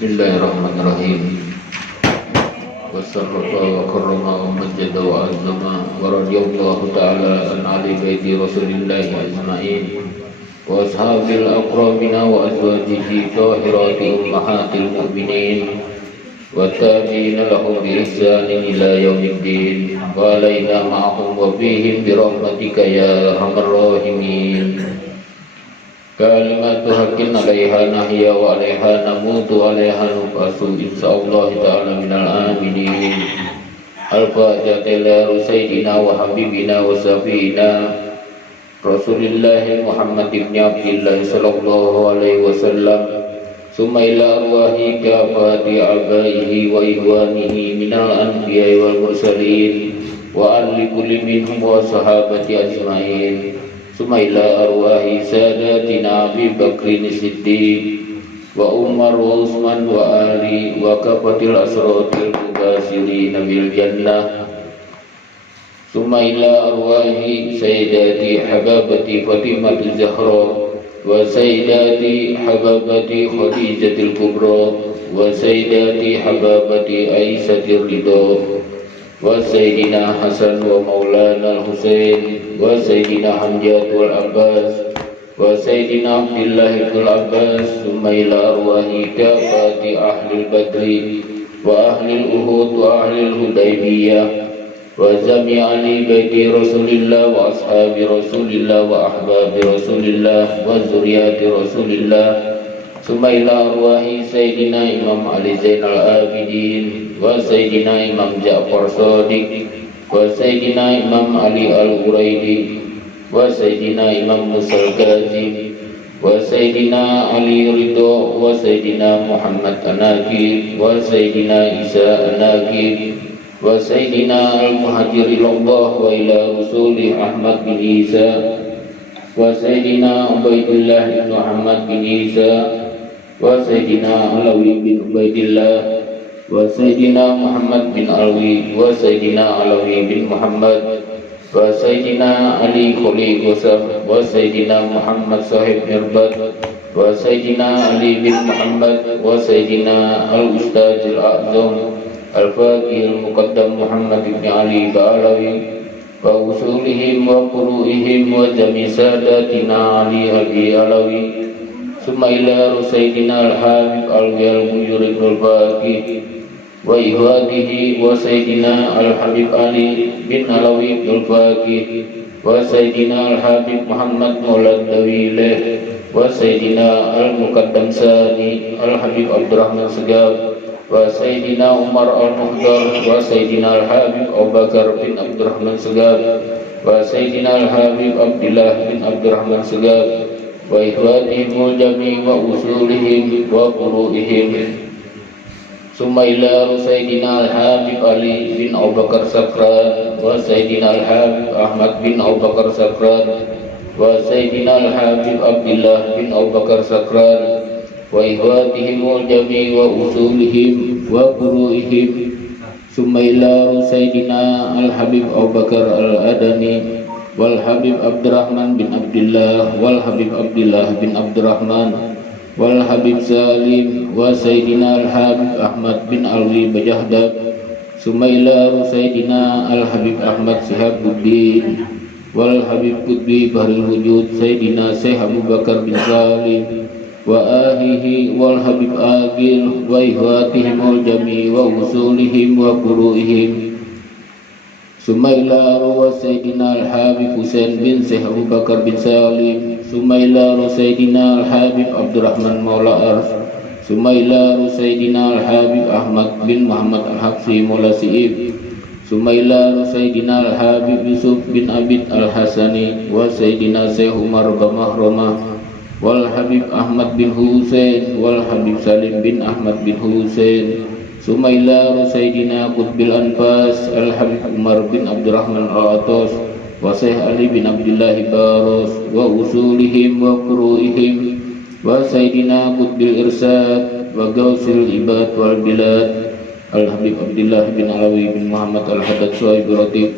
Bismillahirrahmanirrahim. Wa sallallahu wa karrama wa majjada wa azama wa radiyallahu ta'ala an ali baiti Rasulillahi ajma'in wa ashabil aqrabina wa azwajihi tahirati ummahatil mu'minin wa tabi'ina lahum bi ihsanin ila yaumiddin wa alaina ma'ahum wa bihim bi rahmatika ya arhamar rahimin. Kalimatu haqqin 'alaiha nahya wa 'alaiha namutu wa 'alaiha nubasu insyaallah ta'ala minal aminin. Al-Fatihah ila Sayyidina wa Habibina wa Safina Rasulillah Muhammad ibn Abdillah sallallahu alaihi wasallam. Summa ila arwahi kafati abaihi wa ikhwanihi minal anbiya'i wal mursalin wa ahli kulli minhum wa sahabati ajma'in. Summa ila arwahi sadatina Abi Bakrin Siddiq wa Umar wa Utsman wa Ali wa kafatil asratil mubashirin bil jannah. Summa ila arwahi sayyidati hababati Fatimah Zahra wa sayyidati hababati Khadijatul Kubra wa sayyidati hababati Aisyah Ridha wa sayyidina Hasan wa maulana Husain wa sayyidina Hamzah wal Abbas wa sayyidina Abdullah ibn Abbas. Summa ila arwahi kafati ahli badri wa ahli uhud wa ahli hudaybiyah wa jami' ali baiti Rasulillah wa ashabi Rasulillah wa ahbabi Rasulillah wa zuriyati Rasulillah. Summa ila arwahi sayyidina Imam Ali Zainal Abidin wa sayyidina Imam Ja'far Shadiq wa sayyidina Imam Ali Al-Uraidi wa sayyidina Imam Musa Al-Kazim wa sayyidina Ali Ridho wa sayyidina Muhammad An-Naqib wa sayyidina Isa An-Naqib wa sayyidina Al-Muhajir ilallah wa ila Rasuli Ahmad bin Isa wa sayyidina Ubaidillah bin Muhammad bin Isa wa sayyidina Alawi bin Ubaidillah wa sayyidina Muhammad bin Alwi wa sayyidina Alawi bin Muhammad wa sayyidina Ali Khuli Qusam wa sayyidina Muhammad sahib Mirbad wa sayyidina Ali bin Muhammad wa sayyidina Al-Ustaz Al-A'zam Al-Faqih Al-Muqaddam Muhammad bin Ali Ba'alawi wa usulihim wa furu'ihim wa jami sadatina Ali Abi Alawi. Summa ila Sayyidina Al-Habib Al-Munir Al-Baqi wa ihwatihi wa Sayyidina Al-Habib Ali bin Alawi Al-Baqi wa Sayyidina Al-Habib Muhammad Maulad Dawileh wa Sayyidina Al-Muqaddam Sani Al-Habib Abdurrahman Segaf wa Sayyidina Umar Al-Muhdar wa Sayyidina Al-Habib Abu Bakar bin Abdurrahman Segaf wa Sayyidina Al-Habib Abdullah bin Abdurrahman Segaf wa ikhwanihim jami' wa usulihim wa furu'ihim. Summa ila Sayyidina Al-Habib Ali bin Abu Bakar Sakran wa Sayyidina Al-Habib Ahmad bin Abu Bakar Sakran wa Sayyidina Al-Habib Abdullah bin Abu Bakar Sakran wa ikhwanihim jami' wa usulihim wa furu'ihim. Summa ila Sayyidina Al-Habib Abu Bakar Al-Adani wal Habib Abdurrahman bin Abdullah wal Habib Abdullah bin Abdurrahman wal Habib Salim wa Sayyidina Al-Habib Ahmad bin Alwi Bajahdad. Summa ila Sayyidina Al-Habib Ahmad Sihabuddin wal Habib Qutbi Bahrul Wujud Sayyidina Syekh Abu Bakar bin Salim wa ahihi wal Habib Agil wa ihwatihim wal jami' wa usulihim wa furu'ihim. Summa ila arwah Sayyidina Al-Habib Husain bin Syekh Abu Bakar bin Salim. Summa ila arwah Sayyidina Al-Habib Abdurrahman Maula Ars. Summa ila arwah Sayyidina Al-Habib Ahmad bin Muhammad Al-Habsi Maula Si'ib. Summa ila arwah Sayyidina Al-Habib Yusuf bin Abid Al-Hasani wa Sayyidina Syekh Umar Bamahrama wal Habib Ahmad bin Husain wal Habib Salim bin Ahmad bin Husain. Summa ila Sayyidina Qutbil Anfas Al-Habib Umar bin Abdurrahman Al-Atas wa Syekh Ali bin Abdullah Baros wa usulihim wa furu'ihim wa Sayyidina Qutbil Irsad wa Gausil Ibad wal Bilad Al-Habib Abdullah bin Alawi bin Muhammad Al-Haddad Suhaib Ratib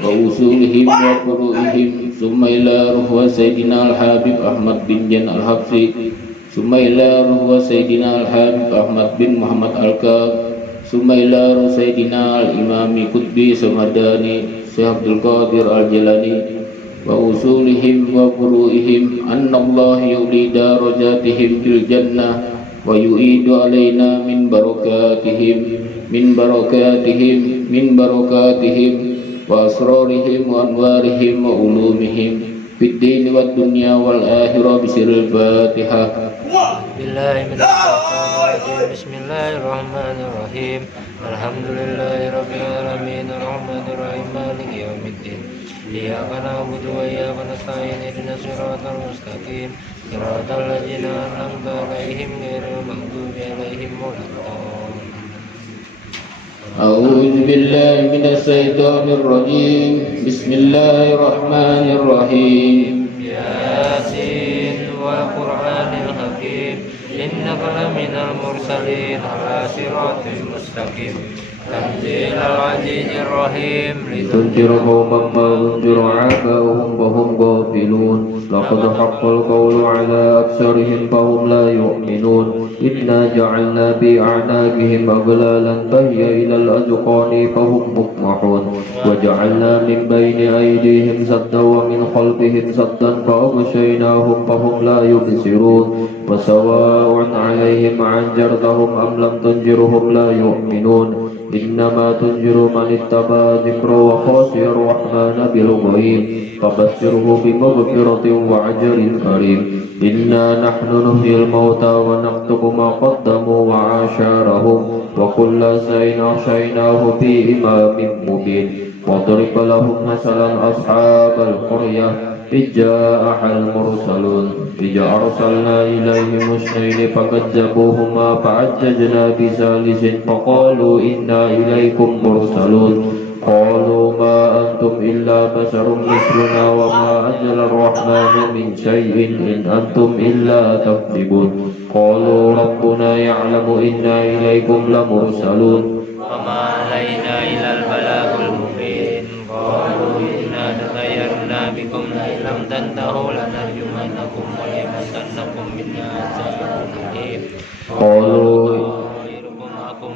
wa usulihim wa furu'ihim. Summa ila ruhwa Sayyidina Al-Habib Ahmad bin Jan Al-Habsi Summa ila ruh Sayyidina Al-Habib Ahmad bin Muhammad Al-Kab. Summa ila ruh Sayyidina Al-Imami Qutbi Samadani Syekh Abdul Qadir Al-Jalani wa usulihim wa furu'ihim anna Allah yuli darajatihim fil jannah wa yu'idu alaina min barakatihim wa asrarihim wa anwarihim wa ulumihim fid din wad dunya wal akhirah bisiril Fatihah. Bismillahirrahmanirrahim. Alhamdulillahirabbil alamin arrahmanir rahim maliki yaumiddin. Iyyaka na'budu wa iyyaka nasta'in ihdinas siratal mustaqim siratal ladzina an'amta 'alaihim ghairil maghdubi 'alaihim waladdallin. A'udzu billahi minasy syaithanir rajim. Bismillahirrahmanirrahim. Yasin wal Qur'anil hakim innaka laminal mursalin ala siratal mustaqim. Tanzilal azizir rahim litunzira qauman ma unzira aba'uhum wa hum ghafilun. Laqad haqqal qawlu ala aktsarihim fahum la yu'minun. Inna ja'alna bi a'naqihim aghlalan fahiya ilal azqani fahum muqmahun. Wa ja'alna min bayni aydihim saddan wa min khalfihim saddan fa aghshaynahum fahum la yubsirun. Wa sawa'un 'alaihim a'anzartahum am lam tunzirhum la yu'minun. Innama tunziru man ittaba dzikra wa khashiya ar-rahmana bil ghaib fabashshirhu bi maghfiratin wa ajrin karim. Inna nahnu nuhyil mauta wa naktubu ma qaddamu wa asharahum wa kulla shay'in ahsaynahu fi imamin mubin. Wadrib lahum masalan ashabal qaryah إذ جاءها المرسلون إذ أرسلنا إليهم اثنين فكذبوهما فعززنا بثالث فقالوا إنا إليكم مرسلون. قالوا ما أنتم إلا بشر مثلنا وما أنزل الرحمن من شيء إن أنتم إلا تكذبون. قالوا ربنا يعلم إنا إليكم لمرسلون وما علينا إلا البلاغ المبين. قالوا إنا تطيرنا بكم لئن لم تنتهوا لنرجمنكم وليمسنكم منا عذاب أليم. قالوا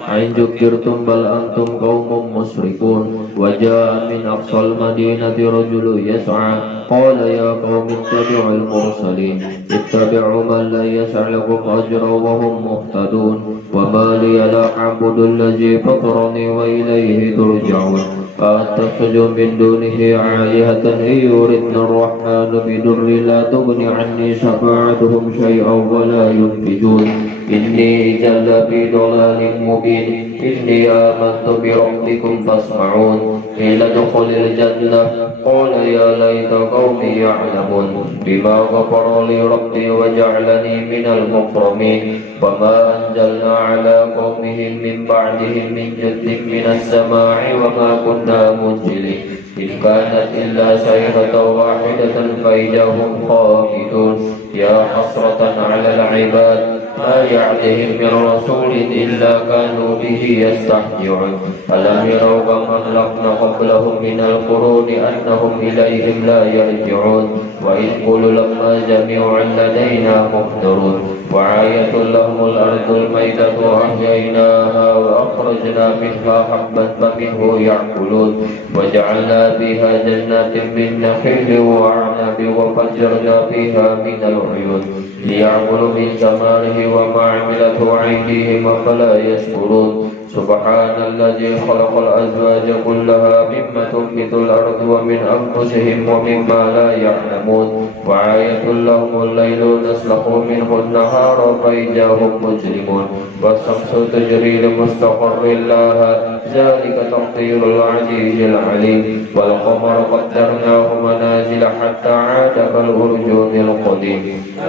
إن ذكرتم بل أنتم قوم مسركون. وجاء من أقصى المدينة رجل يسعى قال يا قوم اتبعوا المرسلين اتبعوا من لا يسألكم أجرا وهم مهتدون. وما لي لا أعبد الذي فطرني وإليه ترجعون. فأتخذ من دونه آلهة إن يردنا الرحمن بضر لا تغن عني شفاعتهم شيئا ولا ينفذون. إني إذا لفي ضلال مبين. إني آمنت بربكم فاسمعون. قيل ادخل الجنة قال يا ليت قومي يعلمون بما غفر لي ربي وجعلني من المكرمين. وما أنزلنا على قومهم من بعدهم من جند من السماء وما كنا منزلين. إن كانت إلا صيحة واحدة فإذا هم خامدون. يا حسرة على العباد ما يأتيهم من رسول إلا كانوا به يستهزئون. ألم يروا كما أهلكنا قبلهم من القرون أنهم إليهم لا يرجعون. وإذ قالوا لما جميع لدينا محضرون. وآية لهم الأرض الميتة وأحييناها وأخرجنا منها حبا فمنه يأكلون. وجعلنا فيها جنات من نخيل وأعناب وفجرنا فيها من العيون ليأكلوا من ثمره وما عملته أيديهم أفلا يشكرون. سبحان الذي خلق الأزواج كلها مما تنبت الأرض ومن أنفسهم ومما لا يعلمون. وآية لهم الليل نسلخ منه النهار فإذا هم مجرمون. والشمس تجري لمستقر لها ذلك تقدير العزيز العليم. والقمر قدرناه منازل حتى عاد كالأرجون القديم.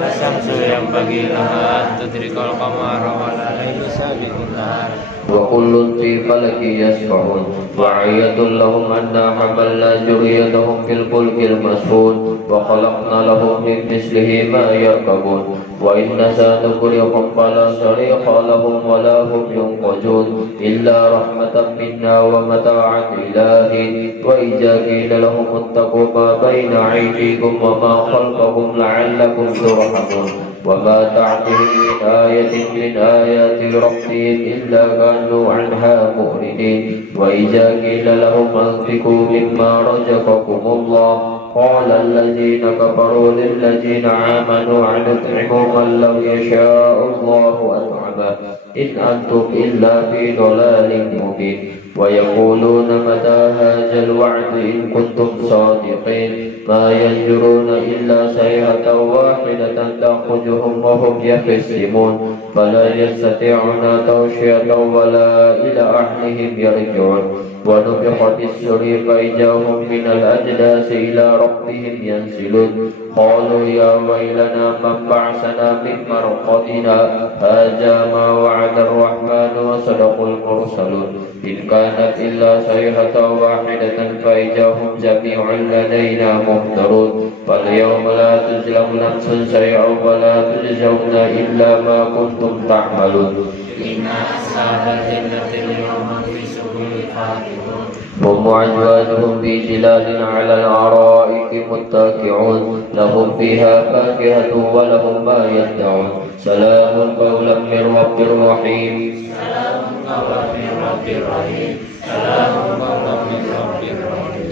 الشمس ينبغي لها أن تدرك القمر ولا الليل سابق النهار وكل في فلك يسبحون. وآية لهم أنا حملنا ذريتهم في الفلك المسحون وخلقنا لهم من مثله ما يركبون. وإن نشأ نغرقهم فلا صريخ لهم ولا هم ينقذون إلا رحمة منا ومتاعا إلى حين. وإذا قيل لهم اتقوا ما بين أيديكم وما خلفكم لعلكم ترحمون. وما تعطيهم من آية من آيات ربهم إلا كانوا عنها مؤردين وإذا قيل لهم أنفقوا مما رزقكم الله قال الذين كفروا للذين آمنوا أنطعم من لو يشاء الله أطعمه إن أنتم إلا في ضلال مبين ويقولون متى هذا الوعد إن كنتم صادقين ما ينظرون إلا صيحة واحدة تأخذهم وهم يخصمون فلا يستطيعون توصية ولا إلى أهلهم يرجعون ونفخ في السور فإذا هم من الأجداث إلى ربهم ينسلون قالوا يا ويلنا من بعثنا من مرقدنا هذا ما وعد الرحمن وصدق المرسلون إن كانت إلا صيحة واحدة فإذا هم جميع لدينا محضرون فاليوم لا تظلم نفس شيئا ولا تجزون إلا ما كنتم تعملون إن أصحاب الجنة اليوم في سرور فاكهون هم وأزواجهم في ظلال على الأرائك متكئون لهم فيها فاكهة ولهم ما يدعون سلام قولا من رب رحيم سلام قولا من رب رحيم سلام قولا من رب رحيم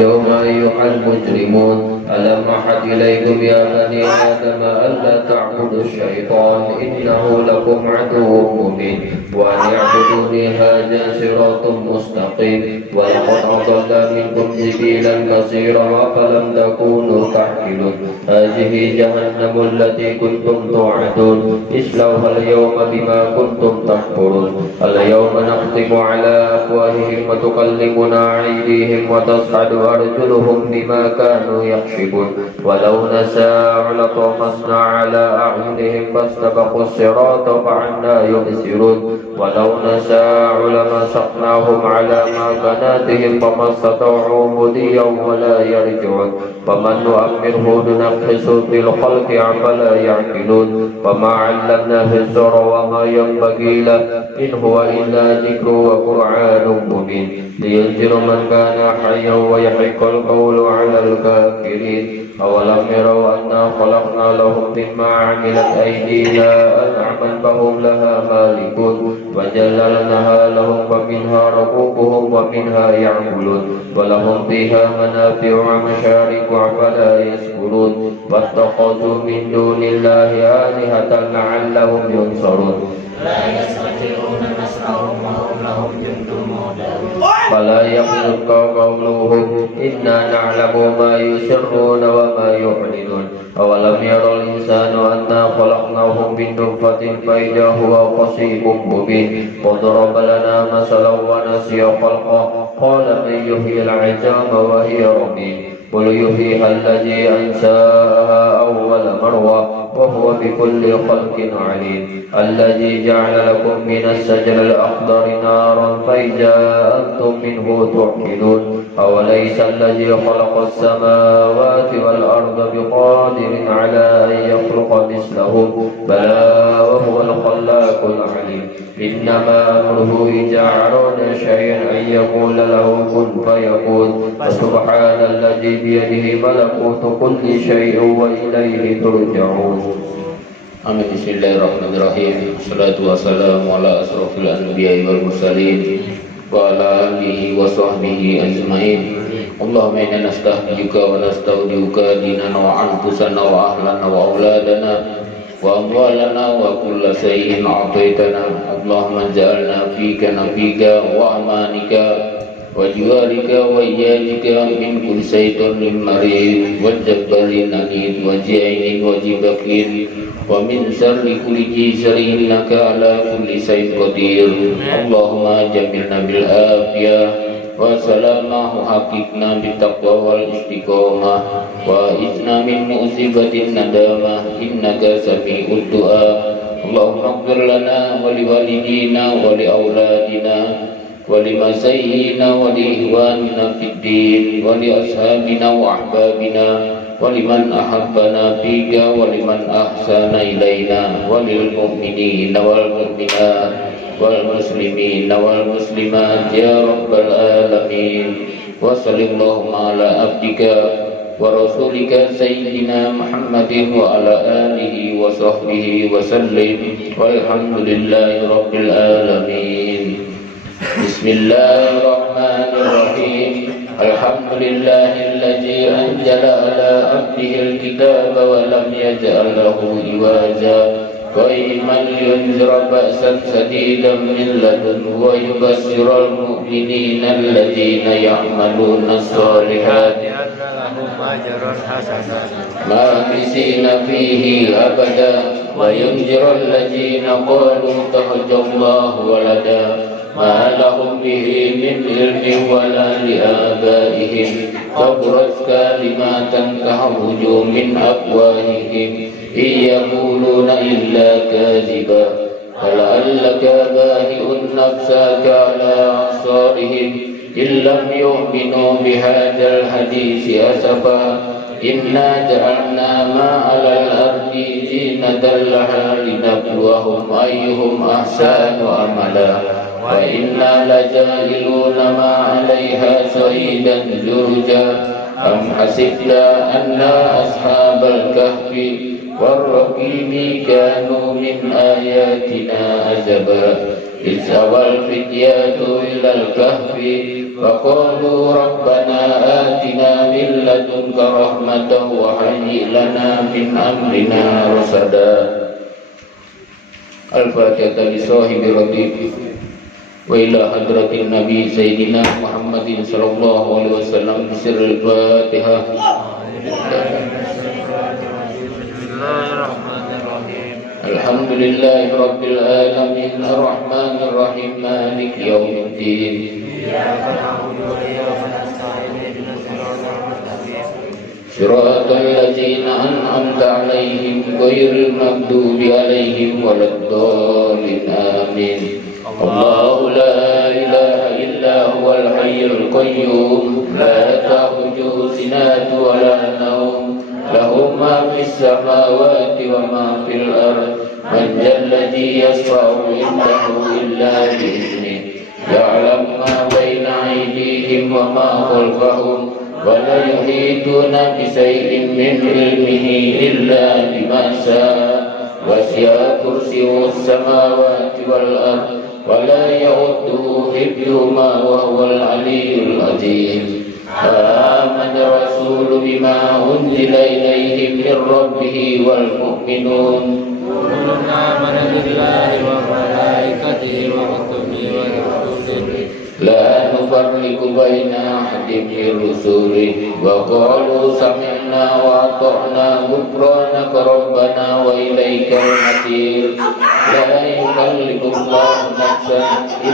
يوم أيها المجرمون ألم أحد إليكم يا بني آدم ألا تعبدوا الشيطان إنه لكم عدو مبين وأن اعبدوني هذا صراط مستقيم ولقد أضل منكم جبيلا كثيرا أفلم تكونوا تعقلون هذه جهنم التي كنتم توعدون اصلوها اليوم بما كنتم تكفرون اليوم نختم على أفواههم وتكلمنا أيديهم وتشهد أرجلهم بما كانوا يكسبون ولو نشاء لطمسنا على أعينهم فاستبقوا الصراط فعنا يبصرون ولو نشاء لمسخناهم على مكاناتهم فما استطاعوا مضيا ولا يرجعون فمن نؤمره ننقصه في الخلق أفلا يعقلون فما علمناه الزر وما ينبغي له إن هو إلا ذكر وقرآن مبين لينذر من كان حيا ويحق القول على الكافرين أولم يروا أنا خلقنا لهم مما عملت أيدينا أنعما فهم لها مالكون وجللناها لهم فمنها ركوبهم ومنها يأكلون ولهم فيها منافع ومشارب أفلا يشكرون واتخذوا من دون الله آلهة لعلهم ينصرون لا يستطيعون نصرهم وهم لهم جند محضرون فلا يحزنك قولهم إنا نعلم ما يسرون وما يعلنون أولم ير الإنسان أنا خلقناه من نطفة فإذا هو خصيم مبين وضرب لنا مثلا ونسي خلقه قال من يحيي العظام وهي رميم قل يحييها الذي أنشأها أول مرة وهو بكل خلق عليم الذي جعل لكم من الشجر الأخضر نارا فإذا أنتم منه توقدون أوليس الذي خلق السماوات والأرض بقادر على أن يخلق مثلهم بلى وهو الخلاق العليم إنما أمره إذا أراد شيئا أن يقول له كن فيكون فسبحان الذي بيده ملكوت كل شيء وإليه ترجعون Amin. Bismillahirrahmanirrahim. Assalatu wassalamu ala asrofil anbiya'i wal mursalin wa ala alihi wa sahbihi ajma'in. Allahumma inna nastahdiuka wa nastaudiuka dinana wa anfusana wa ahlana wa auladana wa amwalana wa kulla shay'in a'taitana. Allahumma ja'alna fika nabika wa amanika wa jiwarika wa iyadika min kulli syaitanir marid wa jabbarin anid wa ja'inin wa jibakin wa min syarri kulli jisrin innaka ala kulli syai'in qadir. Allahumma jamilna bil afiyah wa salamah haqiqna bit taqwa wal istiqamah wa izna min musibatin nadamah innaka sami'ud du'a. Allahumma ighfir lana wa li walidina wa li auladina wa li masayyina wa li ihwanina fid din wa li ashabina wa ahbabina ولمن أحبنا فيك ولمن أحسن إلينا وللمؤمنين والمؤمنات والمسلمين والمسلمات يا رب العالمين وصل اللهم على عبدك ورسولك سيدنا محمد وعلى آله وصحبه وسلم والحمد لله رب العالمين. بسم الله الرحمن الرحيم. الحمد لله الذي أنزل على عبده الكتاب ولم يجعل له عوجا قيما لينذر بأسا شديدا من لدنه ويبشر المؤمنين الذين يعملون الصالحات ماكثين فيه أبدا وينذر الذين قالوا اتخذ الله ولدا ما لهم به من علم ولا لآبائهم كبرت كلمة تخرج من أفواههم إن يقولون إلا كاذبا فلعلك باهئ نفسك على أعصارهم إن لم يؤمنوا بهذا الحديث أسفا إنا جعلنا ما على الأرض زينة لها لنبلوهم أيهم أحسن عملا وإنا لجاعلون ما عليها صعيدا جرزا أم حسبت أن أصحاب الكهف والرقيم كانوا من آياتنا عجبا إذ أوى الفتية إلى الكهف فقالوا ربنا آتنا من لدنك رحمة وهيئ لنا من أمرنا رشدا. الفاتحة لصاحب الرتيب وإلى حضرة النبي سيدنا محمد صلى الله عليه وسلم بسر الفاتحة. الحمد لله رب العالمين الرحمن الرحيم مالك يوم الدين إياك نعبد وإياك نستعين اهدنا الصراط المستقيم صراط الذين أنعمت عليهم غير المغضوب عليهم ولا الضالين آمين. الله لا إله إلا هو الحي القيوم لا تأخذه سنة ولا نوم له ما في السماوات وما في الأرض من ذا الذي يشفع عنده إلا بإذنه يعلم ما بين أيديهم وما خلفهم ولا يحيطون بشيء من علمه إلا بما شاء وسع كرسيه السماوات والأرض ولا يؤوده حفظهما وهو العلي العظيم. آمن الرسول بما أنزل إليه من ربه والمؤمنون كل آمن بالله وملائكته وكتبه ورسله لا نفرق بين أحد من رسله وقالوا سمعنا وأطعنا غفرانك ربنا وإليك المصير. لا يكلف الله نفسا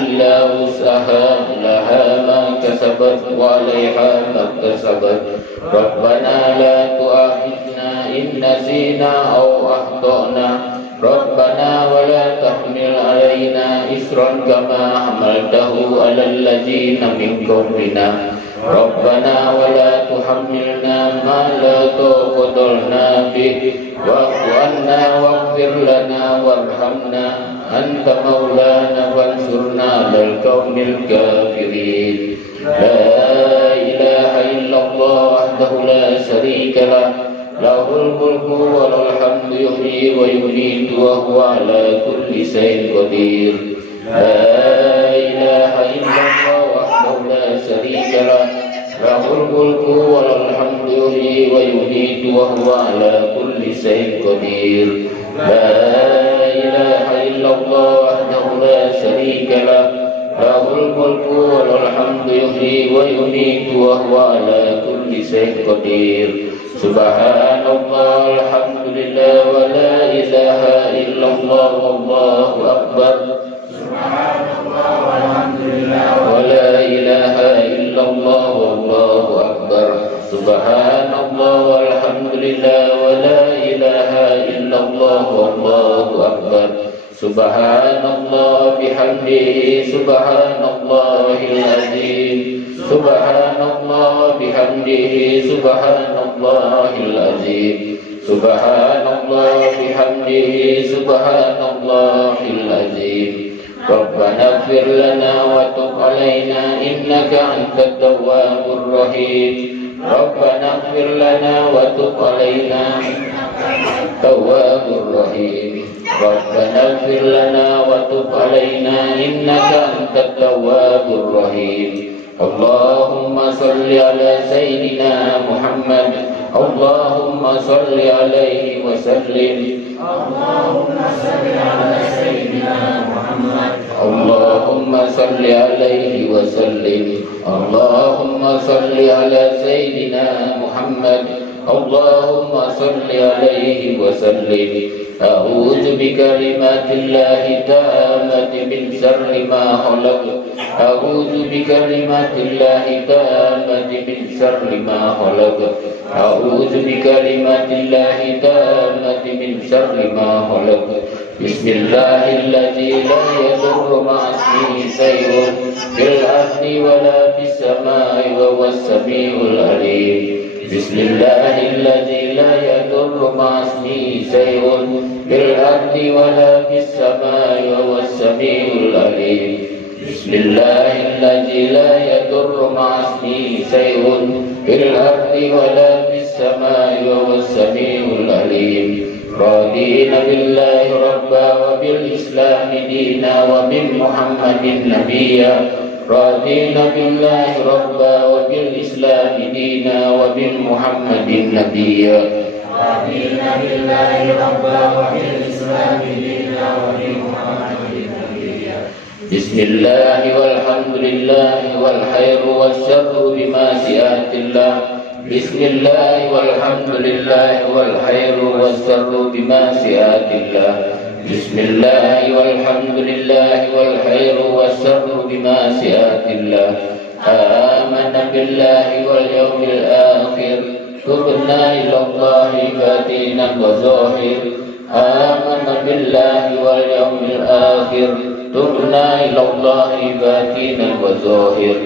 إلا وسعها لها ما كسبت وعليها ما اكتسبت ربنا لا تؤاخذنا إن نسينا أو أخطأنا ربنا ولا تحمل علينا إصرا كما حملته على الذين من قبلنا ربنا ولا تحملنا ما لا طاقة لنا به واعف عنا واغفر لنا وارحمنا أنت مولانا فانصرنا على القوم الكافرين. لا إله إلا الله وحده لا شريك له له الملك وله الحمد يحيي ويميت وهو على كل شيء قدير. لا إله إلا الله وحده لا شريك له له الملك وله الحمد يحيي ويميت وهو على كل شيء قدير. لا إله إلا الله وحده لا شريك له له الملك وله الحمد يحيي ويميت وهو على كل شيء قدير. سبحان الله الحمد لله ولا إله إلا الله والله أكبر. سبحان الله والحمد لله ولا إله إلا الله والله أكبر. سبحان الله والحمد لله ولا إله إلا الله والله أكبر. سبحان الله بحمده سبحان الله العظيم. سبحان الله بحمده سبحان الله العظيم. سبحان الله بحمده سبحان الله العظيم. ربنا اغفر لنا وتب علينا إنك أنت التواب الرحيم. ربنا اغفر لنا وتب علينا تواب رحيم ربنا اغفر لنا وتب علينا إنك أنت التواب الرحيم اللهم صل على سيدنا محمد اللهم صل عليه وسلم اللهم صل على سيدنا محمد اللهم صل عليه وسلم اللهم صل على سيدنا محمد اللهم صل عليه وسلم أعوذ بكلمات الله التامة من شر ما خلق أعوذ بكلمات الله التامة من شر ما خلق أعوذ بكلمات الله التامة من شر ما خلق بسم الله الذي لا يضر مع اسمه شيء في الأرض ولا في السماء وهو السميع العليم بسم الله الذي لا يضر مع اسمه شيء في الأرض ولا في السماء وهو السميع العليم بسم الله الذي لا يضر مع اسمه شيء في الأرض ولا في السماء وهو السميع العليم رضينا بالله ربا وبالإسلام دينا وبمحمد نبيا رضينا بالله ربا وبالإسلام دينا وبمحمد نبيا رضينا بالله ربا وبالإسلام دينا وبمحمد نبيا بسم الله والحمد لله والخير والشر بمشيئة الله بسم الله والحمد لله والخير والشر بمشيئة الله بسم الله والحمد لله والخير والشر بمشيئة الله آمنا بالله واليوم الآخر تبنا إلى الله باطنا وظاهر آمنا بالله واليوم الآخر تبنا إلى الله باطنا وظاهر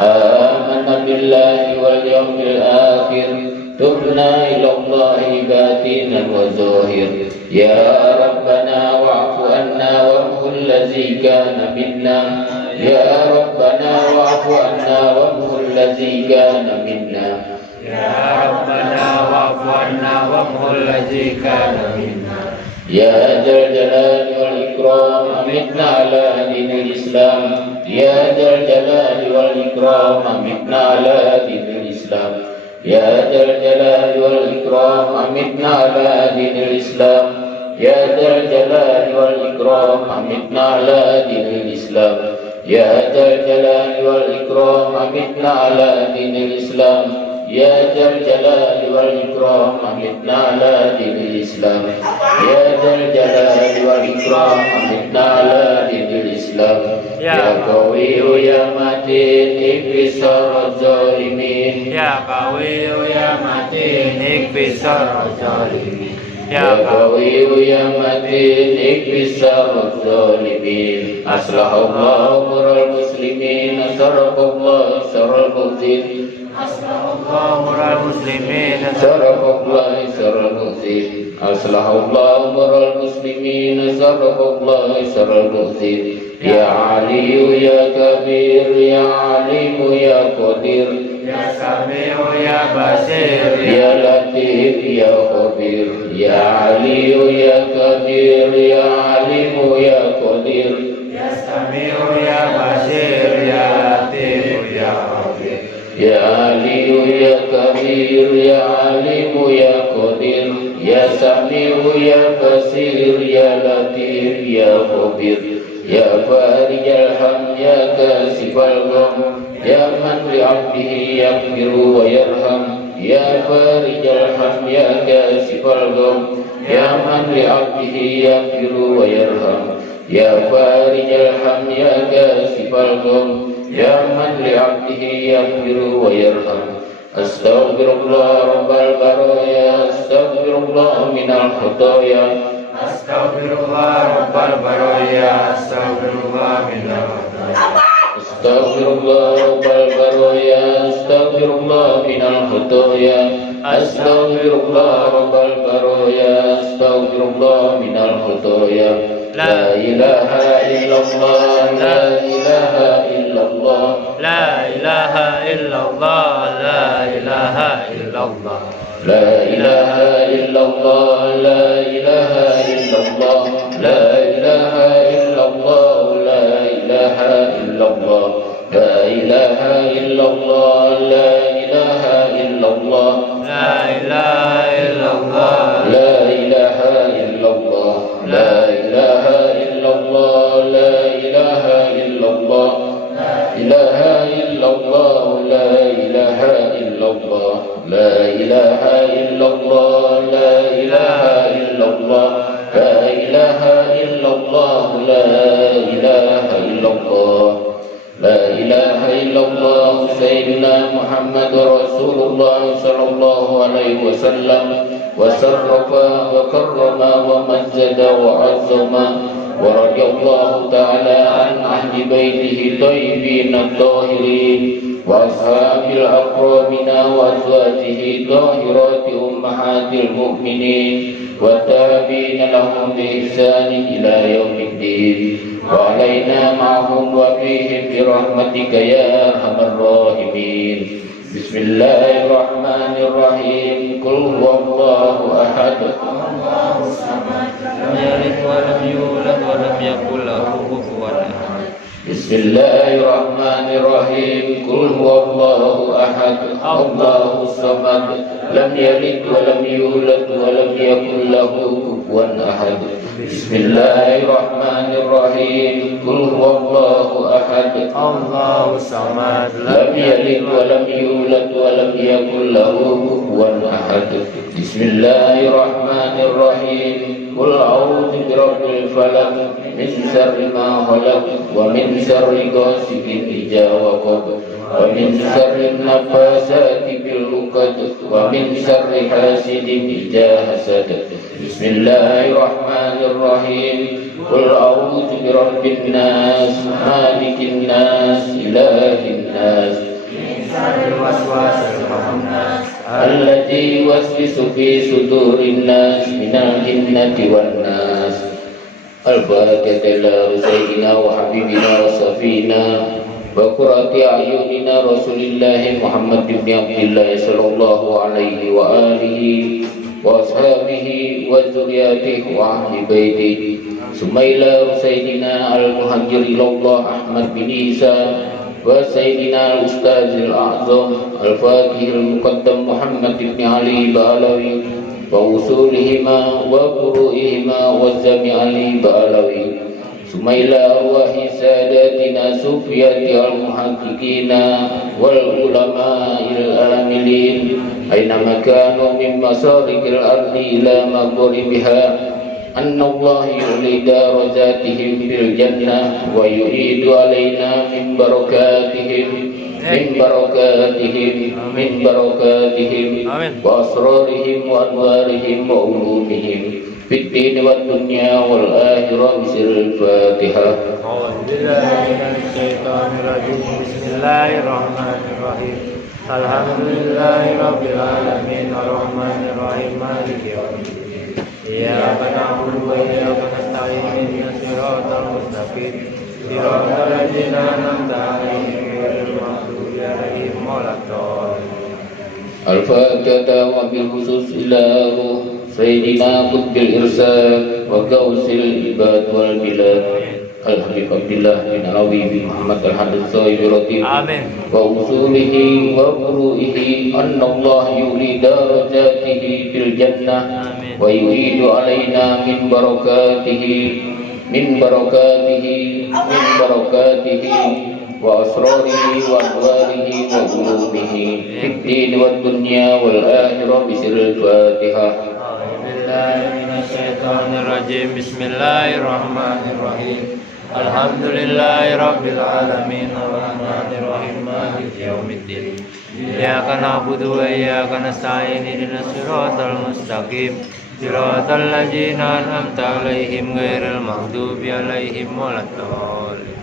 آمنا بالله واليوم الآخر تبنا إلى الله باطنا وظاهر يا ربنا واعف عنا وامحو الذي كان منا يا ربنا واعف عنا وامحو الذي كان منا يا ربنا واعف عنا وامحو الذي كان منا يا ذا الجلال والإكرام أمتنا على دين الإسلام يا ذا الجلال والإكرام أمتنا على دين الإسلام يا ذا الجلال والإكرام أمتنا على دين الإسلام يا ذا الجلال والإكرام أمتنا على دين الإسلام يا ذا الجلال والإكرام أمتنا على دين الإسلام يا ذا الجلال والإكرام أمتنا على دين الإسلام يا ذا الجلال والإكرام أمتنا على دين الإسلام يا قوي يا متين اكفي شر الظالمين يا قوي يا متين اكفي شر الظالمين يا قوي يا متين اكفي شر الظالمين أصلح الله أمور المسلمين صرف الله شر المفسدين أصلح الله أمور المسلمين صرف الله شر المفسدين أصلح الله أمور المسلمين صرف الله شر المفسدين يا علي يا كبير يا عليم يا قدير يا سميع يا بصير يا لطيف يا خبير يا علي يا كبير يا عليم يا قدير يا سميع يا بصير يا لطيف يا خبير يا علي يا كبير يا عليم يا قدير يا سميع يا بصير يا لطيف يا خبير يا فارج الهم يا كاشف الغم يا من لعبده يغفر ويرحم يا فارج الهم يا كاشف الغم يا من لعبده يغفر ويرحم يا فارج الهم يا كاشف الغم يا من لعبده يغفر ويرحم أستغفر الله رب البرايا أستغفر الله من الخطايا أستغفر الله رب البرايا أستغفر الله من الخطايا أستغفر الله رب البرايا أستغفر الله من الخطايا أستغفر الله رب البرايا أستغفر الله من الخطايا لا إله إلا الله لا إله إلا الله لا إله إلا الله لا إله ilaha illallah. لا إله إلا الله لا إله إلا الله لا إله إلا الله لا إله إلا الله لا إله إلا الله لا إله إلا الله لا إله إلا الله. لا إله إلا الله لا إله إلا الله لا إله إلا الله لا إله إلا الله لا إله إلا الله لا إله إلا الله لا إله إلا الله لا إله إلا الله لا إله إلا الله لا إله إلا الله سيدنا محمد رسول الله صلى الله عليه وسلم وشرف وكرم ومجد وعظم ورضي الله تعالى عن أهل بيته الطيبين الطاهرين وأصحاب الأكرمين وأزواجه الطاهرات أمهات المؤمنين والتابعين لهم بإحسان إلى يوم الدين وعلينا معهم وفيهم برحمتك يا أرحم الراحمين. بسم الله الرحمن الرحيم. قل هو الله أحد الله الصمد لم يلد ولم يولد ولم يكن له كفوا أحد. بسم الله الرحمن الرحيم. قل هو الله أحد الله الصمد لم يلد ولم يولد ولم يكن له كفوا أحد. بسم الله الرحمن الرحيم. قل هو الله أحد الله الصمد لم يلد ولم يولد ولم يكن له كفوا أحد. بسم الله الرحمن الرحيم. قل أعوذ برب الفلق من شر ما خلق ومن شر غاسق إذا وقب ومن شر النفاثات في العقد ومن شر حاسد إذا حسد. بسم الله الرحمن الرحيم. قل أعوذ برب الناس مالك الناس إله الناس من شر الوسواس الخناس الذي يوسوس في صدور الناس من الجنة والناس. الفاتحة إلى سيدنا وحبيبنا وصفينا وقرة أعيننا رسول الله محمد بن عبد الله صلى الله عليه وآله وأصحابه وذرياته وأهل بيته ثم إلى سيدنا المهاجر إلى الله أحمد بن عيسى وسيدنا الأستاذ الأعظم الفاتح المقدم محمد بن علي بألوي ووصولهما وفروئهما والجميع علي بألوي ثم إلى أرواح ساداتنا صوفية المحققين والعلماء العاملين أينما كانوا من مشارق الأرض إلى مغربها أن الله يعلي درجاتهم في الجنة ويعيد علينا من بركاتهم وأسرارهم وأنوارهم وعلومهم في الدين والدنيا والآخرة. بسر الفاتحة. أعوذ بالله من الشيطان الرجيم. بسم الله الرحمن الرحيم. الحمد لله رب العالمين الرحمن الرحيم مالك يوم الدين إياك نعبد وإياك نستعين اهدنا الصراط المستقيم صراط الذين أنعمت عليهم غير المغضوب عليهم ولا الضالين. الفاتحة وبالخصوص إلى روح سيدنا قطب الإرسال وغوث العباد والبلاد الحبيب عبد الله بن علوي بن محمد الحمد الصائب رضي ووصوله وفروئه أن الله يولي درجاته في الجنة ويعيد علينا من بركاته وأسراره وأنواره وعلومه في الدين والدنيا والآخرة. بسر الفاتحة. أعوذ بالله من الشيطان الرجيم. بسم الله الرحمن الرحيم. الحمد لله رب العالمين الرحمن الرحيم مالك يوم الدين إياك نعبد وإياك نستعين اهدنا الصراط المستقيم صراط الذين أنعمت عليهم غير المغضوب عليهم ولا الضالين.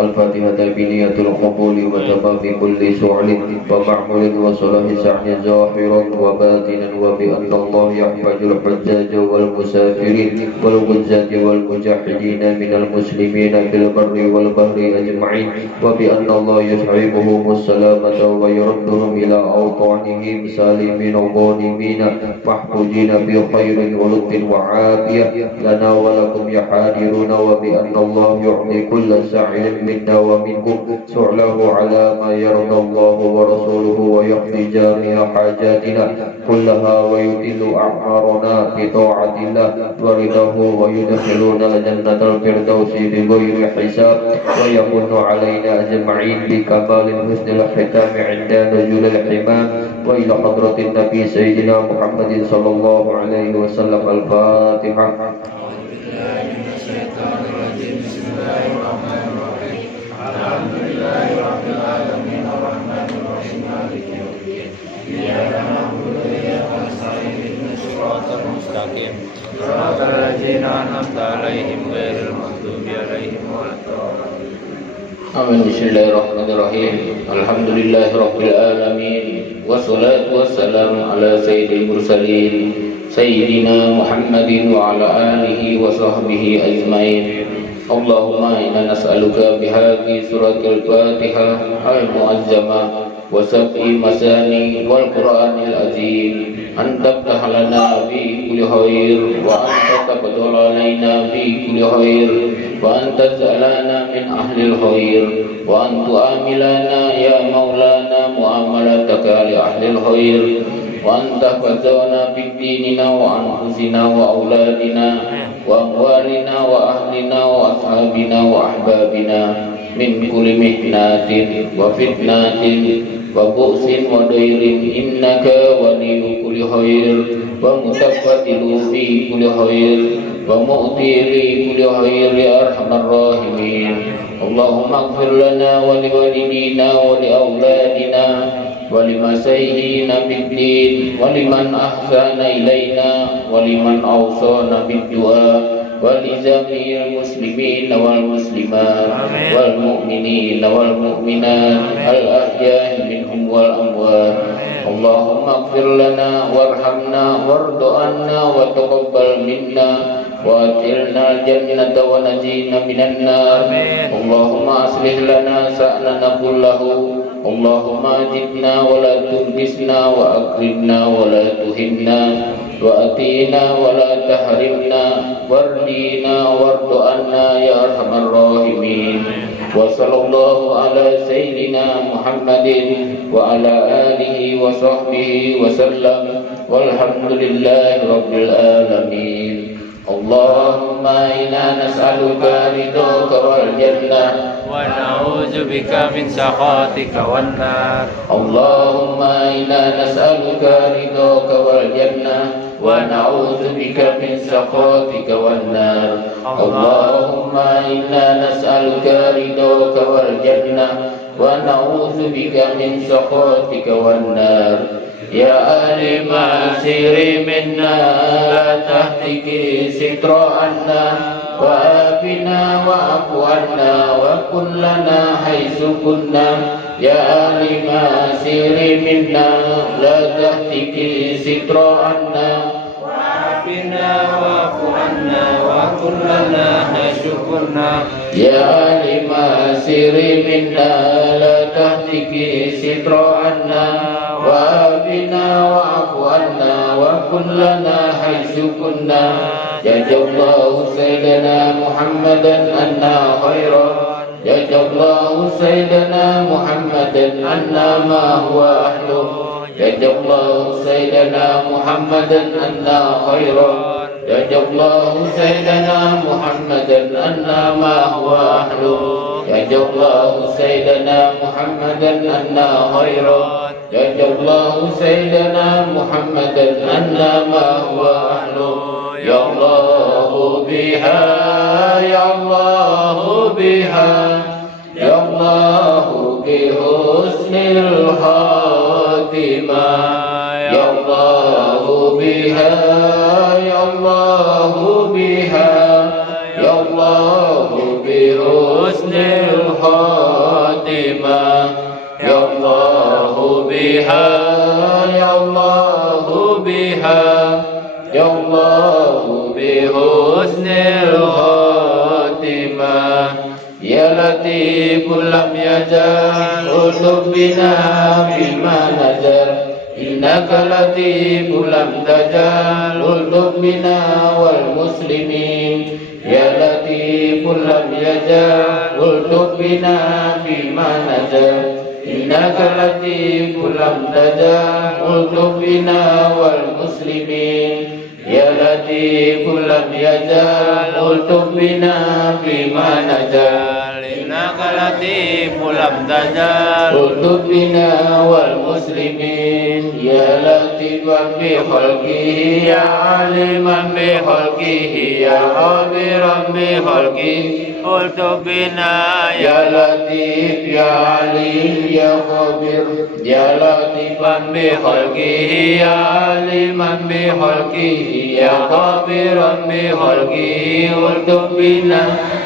الفاتحة بنية القبول وتمام كل سعل ومعمول وصلاح سعي ظاهرا وباطنا وبأن الله يحفظ الحجاج والمسافرين والغزاة والمجاهدين من المسلمين في البر والبحر أجمعين وبأن الله يصحبهم السلامة ويردهم إلى أوطانهم سالمين غانمين محفوظين بخير ولطف وعافية لنا ولكم يا حاضرون وبأن الله يعطي كل سعي منا ومنكم سعله على ما يرضى الله ورسوله ويقضي جميع حاجاتنا كلها ويدل أعمارنا بطاعة الله ورضاه ويدخلنا جنة الفردوس بغير حساب ويمن علينا أجمعين بكمال حسن الختام عند نزول الحمام وإلى حضرة النبي سيدنا محمد صلى الله عليه وسلم. الفاتحة. Amin. Bismillahirrahmanirrahim. Alhamdulillahirabbil alamin. Wassalatu wassalamu ala sayyidil mursalin sayyidina Muhammadin wa ala alihi wa sahbihi ajmain. Allahumma inna nas'aluka bihadhi suratul Fatihah al-mu'azzamah wa sab'i masani wal Qur'anil azim an tabtah lana bi kulli khair wa anta taqaddal alaina bi kulli khair wa anta zalana min ahli khair wa antu amilana ya maulana muamalataka li ahli khair wa anta fazana bid dinina wa anfusina wa auladina wa amwalina wa ahlina wa ashabina wa ahbabina min kulli mihnatin wa fitnatin wa bu'sin wa dairin innaka waliyyu kulli khair wa mutafattilu fi kulli khair wa mu'ti li kulli khair ya arhamar rahimin. Allahumma ighfir lana wa li walidina wa li auladina wa limasayhina bid-din wa liman ahsana ilaina wa liman awsana bid-du'a wa li jami'il muslimin wal muslimat wal mu'minin wal mu'minat al ahya'i minhum wal amwat. Allahumma ighfir lana warhamna warda anna wa taqabbal minna wa atilna jannata wa najina minan nar. Allahumma aslih lana sa'nana kullahu. Allahumma ajibna wa la turbisna wa akrimna wa la tuhinna wa atina wa la tahrimna wardina wardu anna ya arhamar rahimin. Wa sallallahu ala sayyidina Muhammadin wa ala alihi wa sahbihi wa sallam walhamdulillahi rabbil alamin. Allahumma inna nas'aluka ridhaka wal jannah wa na'udzu bika min sakhatika wan nar. Allahumma inna nas'aluka ridhaka wal jannah wa na'udzu bika min sakhatika wan nar. Allahumma inna nas'aluka ridhaka wal jannah wa na'udzu bika min sakhatika wan nar. Ya alima siri minna la tahtiki sitra anna wa afina wa afu anna wa kun lana haitsu kunna. Ya alima siri minna la tahtiki sitra anna wa afina wa afu anna wa kun lana haitsu kunna. Ya alima siri minna la tahtiki sitra anna وآبنا وعف عنا وكن لنا حيث كنا. جزا الله سيدنا محمدا عنا خيرا. جزا الله سيدنا محمدا عنا ما هو أهله. جزا الله سيدنا محمدا عنا خيرا. جزا الله سيدنا محمدا عنا ما هو أهله. جزا الله سيدنا محمدا عنا خيرا. جزا الله سيدنا محمدا عنا ما هو أهله. يا الله بها يا الله بها يا الله بحسن الخاتمة. يا الله بها يا الله بها يا الله بحسن الخاتمة. بها يا الله بها يا الله بحسن الخاتمة يا لطيف لم يزل ألطف بنا فيما نزل إنك لطيف لم تزل ألطف بنا والمسلمين يا لطيف لم يزل ألطف بنا فيما نزل إنك لطيف لم تزل ألطف بنا والمسلمين يا لطيف لم يزل ألطف بنا فيما نزل إنك لطيف لم تزل ألطف بنا والمسلمين يا لطيفا بخلقه يا عالما بخلقه يا خبيرا بخلقه ألطف بنا يا لطيف يا عليم يا خبير يا لطيفا بخلقه يا عالما بخلقه يا خبيرا بخلقه ألطف بنا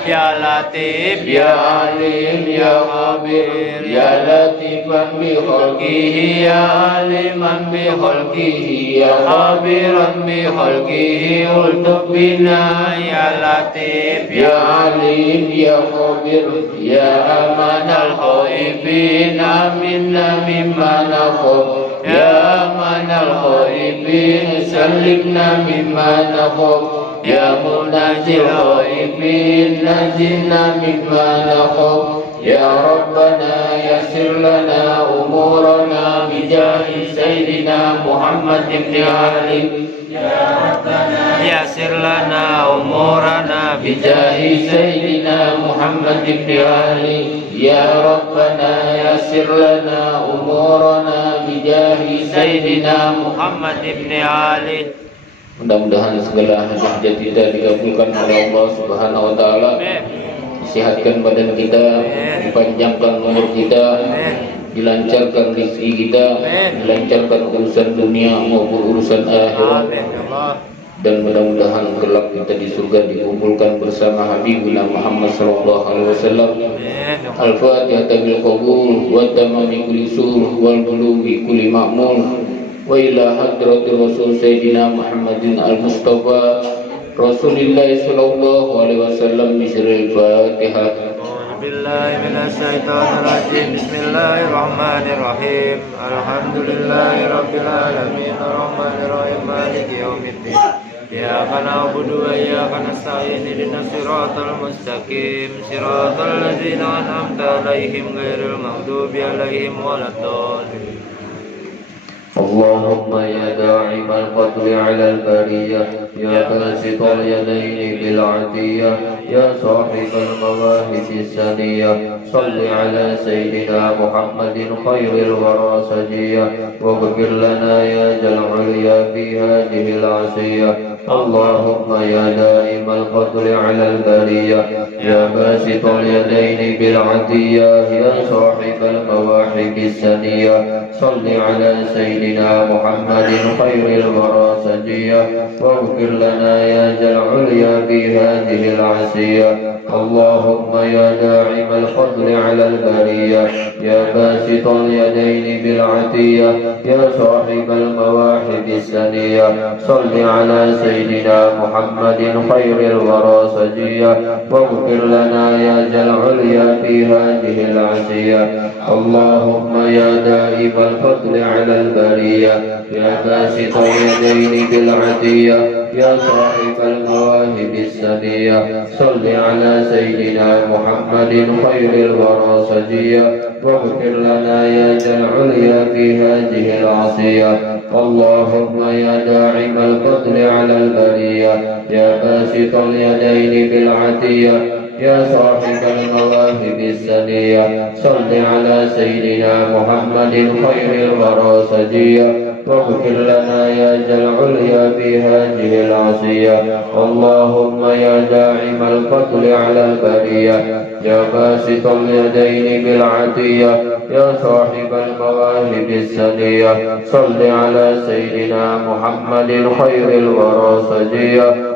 يا لطيف يا عليم يا خبير يا لطيفا بخلقه يا عالما بخلقه يا خبيرا بخلقه ألطف بنا يا لطيف يا عليم يا خبير يا أمان الخائفين آمنا مما نخاف يا أمان الخائفين سلمنا مما نخاف يا مناجي الخائفين نجنا مما نخاف يا ربنا يسر لنا أمورنا بجاه سيدنا محمد بن علي يا ربنا يسر لنا أمورنا بجاه سيدنا محمد بن علي يا ربنا يسر لنا أمورنا بجاه سيدنا محمد بن علي. Mudah-mudahan segala hajat kita dikabulkan oleh Allah Subhanahu wa taala. Sehatkan badan kita, dipanjangkan umur kita, dilancarkan rezeki kita, dilancarkan urusan dunia maupun urusan akhirat. Dan mudah-mudahan kelak kita di surga dikumpulkan bersama Habibuna Muhammad sallallahu alaihi wasallam. Al-Fatihah bil qabul wa tamami kulli sur wal bulughi kulli ma'mul. Wa ila hadratir Rasul Sayyidina Muhammadin al-Mustafa Rasulillah sallallahu alaihi wasallam bisril Fatihah. Billahi minas syaitonir rajim. Bismillahirrahmanirrahim. Alhamdulillahi rabbil alamin arrahmanir rahim maliki yaumiddin. Iyyaka na'budu wa iyyaka nasta'in ihdinas siratal mustaqim siratal ladzina an'amta 'alaihim ghairil maghdubi 'alaihim waladdallin. اللهم يا داعم الفضل على البرية يا باسط اليدين بالعطية يا صاحب المواهب السنية صل على سيدنا محمد خير الورى سجية واغفر لنا يا ذا العليا في هذه العصية اللهم يا دائم الفضل على البرية يا باسط اليدين بالعطية يا صاحب المواهب السنية صل على سيدنا محمد خير الورى سجية واغفر لنا يا ذا العليا في هذه العصية اللهم يا داعم الفضل على البرية يا باسط اليدين بالعطية يا صاحب المواهب السنية صل على سيدنا محمد خير الورى سجية واغفر لنا يا ذا العليا في هذه العصية اللهم يا دائم الفضل على البرية يا باسط اليدين بالعطية يا صاحب المواهب السنية صل على سيدنا محمد خير الورى سجية واغفر لنا يا ذا العليا في هذه العصية اللهم يا داعم الفضل على البرية يا باسط اليدين بالعطية يا صاحب المواهب السنية صل على سيدنا محمد خير الورى سجية واغفر لنا يا ذا العليا في هذه العصية اللهم يا داعم الفضل على البرية يا باسط اليدين بالعطية يا صاحب المواهب السنية صل على سيدنا محمد خير الورى سجية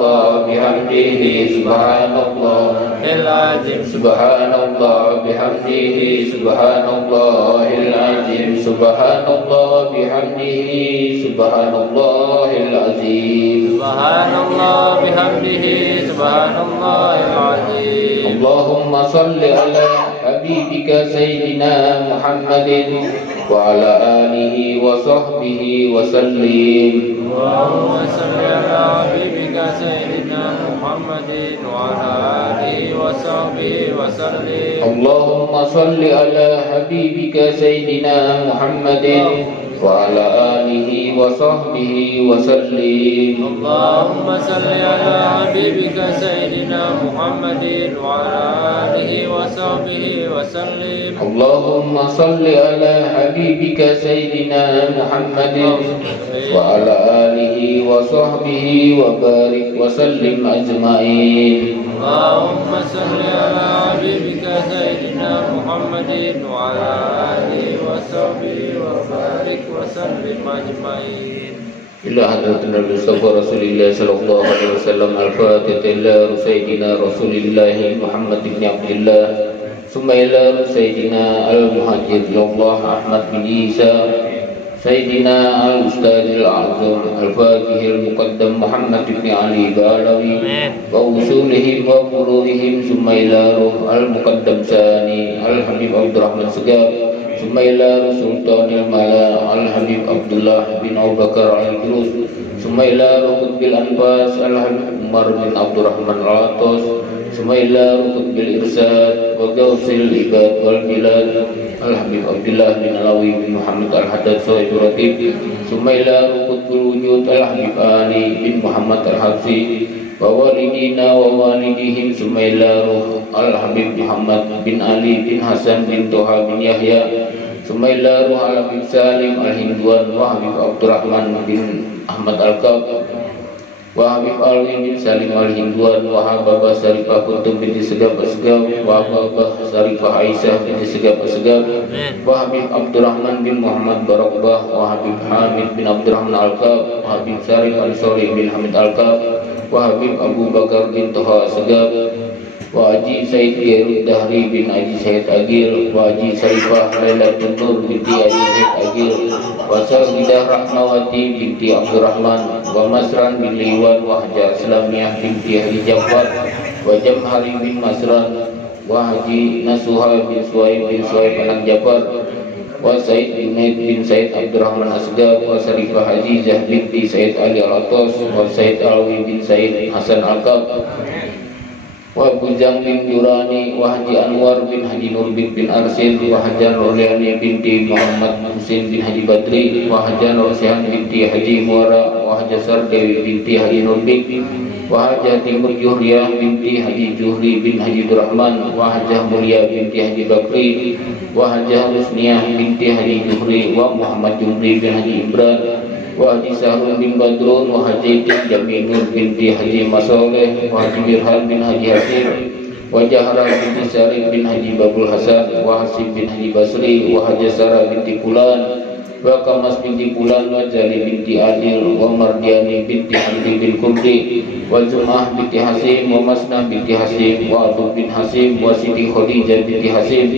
Subhanallah bihamdihi subhanallahil azim subhanallah bihamdihi subhanallahil azim subhanallah bihamdihi subhanallahil azim subhanallah bihamdihi subhanallahil azim Allahumma salli ala habibika sayyidina Muhammadin wa ala alihi wa sahbihi wa sallim Allahumma salli ala habibika sayyidina Muhammadin wa ala alihi wa sahbihi wa sallim Allahumma salli ala habibika sayyidina Muhammadin wa ala alihi wa sahbihi wa sallim Allahumma salli ala habibika sayyidina Muhammadin wa ala alihi wa sahbihi wa sallim Allahumma salli ala habibika sayyidina Muhammadin wa ala alihi wa sahbihi wa barik wa sallim ajma'in Allahumma salli ala habibika sayyidina Muhammadin wa ala alihi wa sahbihi wa barik wa sallim ajma'in إلى حضرة النبي المصطفى رسول الله صلى الله عليه وسلم الفاتحة إلى سيدنا رسول الله محمد بن عبد الله ثم إلى سيدنا المهاجر الله أحمد بن عيسى سيدنا الأستاذ الأعظم الفاتح المقدم محمد بن علي بعلوي وأصولهم وفروعهم ثم إلى روح المقدم ثاني الحبيب عبد الرحمن سقاف ثم إلى سلطان الملا الحبيب عبد الله بن أبو بكر الجلوس ثم إلى قطب الأنفاس الحبيب عمر بن عبد الرحمن العطاس ثم إلى قطب الإرشاد وغوث العباد والبلاد الحبيب عبد الله بن علوي بن محمد الحداد صاحب الرتيب ثم إلى قطب الوجود الحبيب علي بن محمد الحبسي ووالدينا ووالديهم ثم إلى روح الحبيب محمد بن علي بن حسن بن طه بن يحيى ثم إلى روح الحبيب سالم الهندوان وحبيب عبد الرحمن بن أحمد الكاب وحبيب علي بن سالم الهندوان وحبابة شريفة كتب بنت سقاف أسقاف وحبابة شريفة عائشة بنت سقاف أسقاف وحبيب عبد الرحمن بن محمد برقبة وحبيب حامد بن عبد الرحمن الكاب وحبيب شريف الصالح بن حميد الكاب وحبيب أبو بكر بن طه أسقاف وحجي سيد يرود دهري بن حجي سيد أجيل وحجي شريفة ليلى بن نور بنت حجي سيد أجيل وسيدة رحمواتي بنت عبد الرحمن ومسران بن ليوان وحجة إسلامية بنت حجي جعفر وجمهري بن مسران وحجي نسوها بن سويب anak Jafar وسيد بن سيد عبد الرحمن أسقاف وشريفة عزيزة بنت سيد علي العطاس وسيد علوي بن سيد حسن الكاب وأبو جام بن جراني وحجي أنور بن حجي نور بن أرسل وحجان رولیانی بنت محمد حسين بن حجي بدري وحجان روسيان بنت حجي مورا وحجة سردوي بنت حجي نور وحجة تيمور جهرية بنت حجي جهري بن حجي الرحمن وحجة مريا بنت حجي بكري وحجة رسنية بنت حجي جهري ومحمد جمري بن حجي إمران وحجي سهل بن بدرون وحجي جميل بنت حجي مصالح وحجي برهان بن حجي حسين وجهرة بنت ساري بن حجي بابul حسن وحسين بن حجي بصري وحجي سارة بنت فلان وقمص بنت فلان وجالي بنت عادل ومرجاني بنت حمدي بن كردي وزمعة بنت حسين ومسنة بنت حسين وعبد بن حسين وسيدي خديجة بنت حسين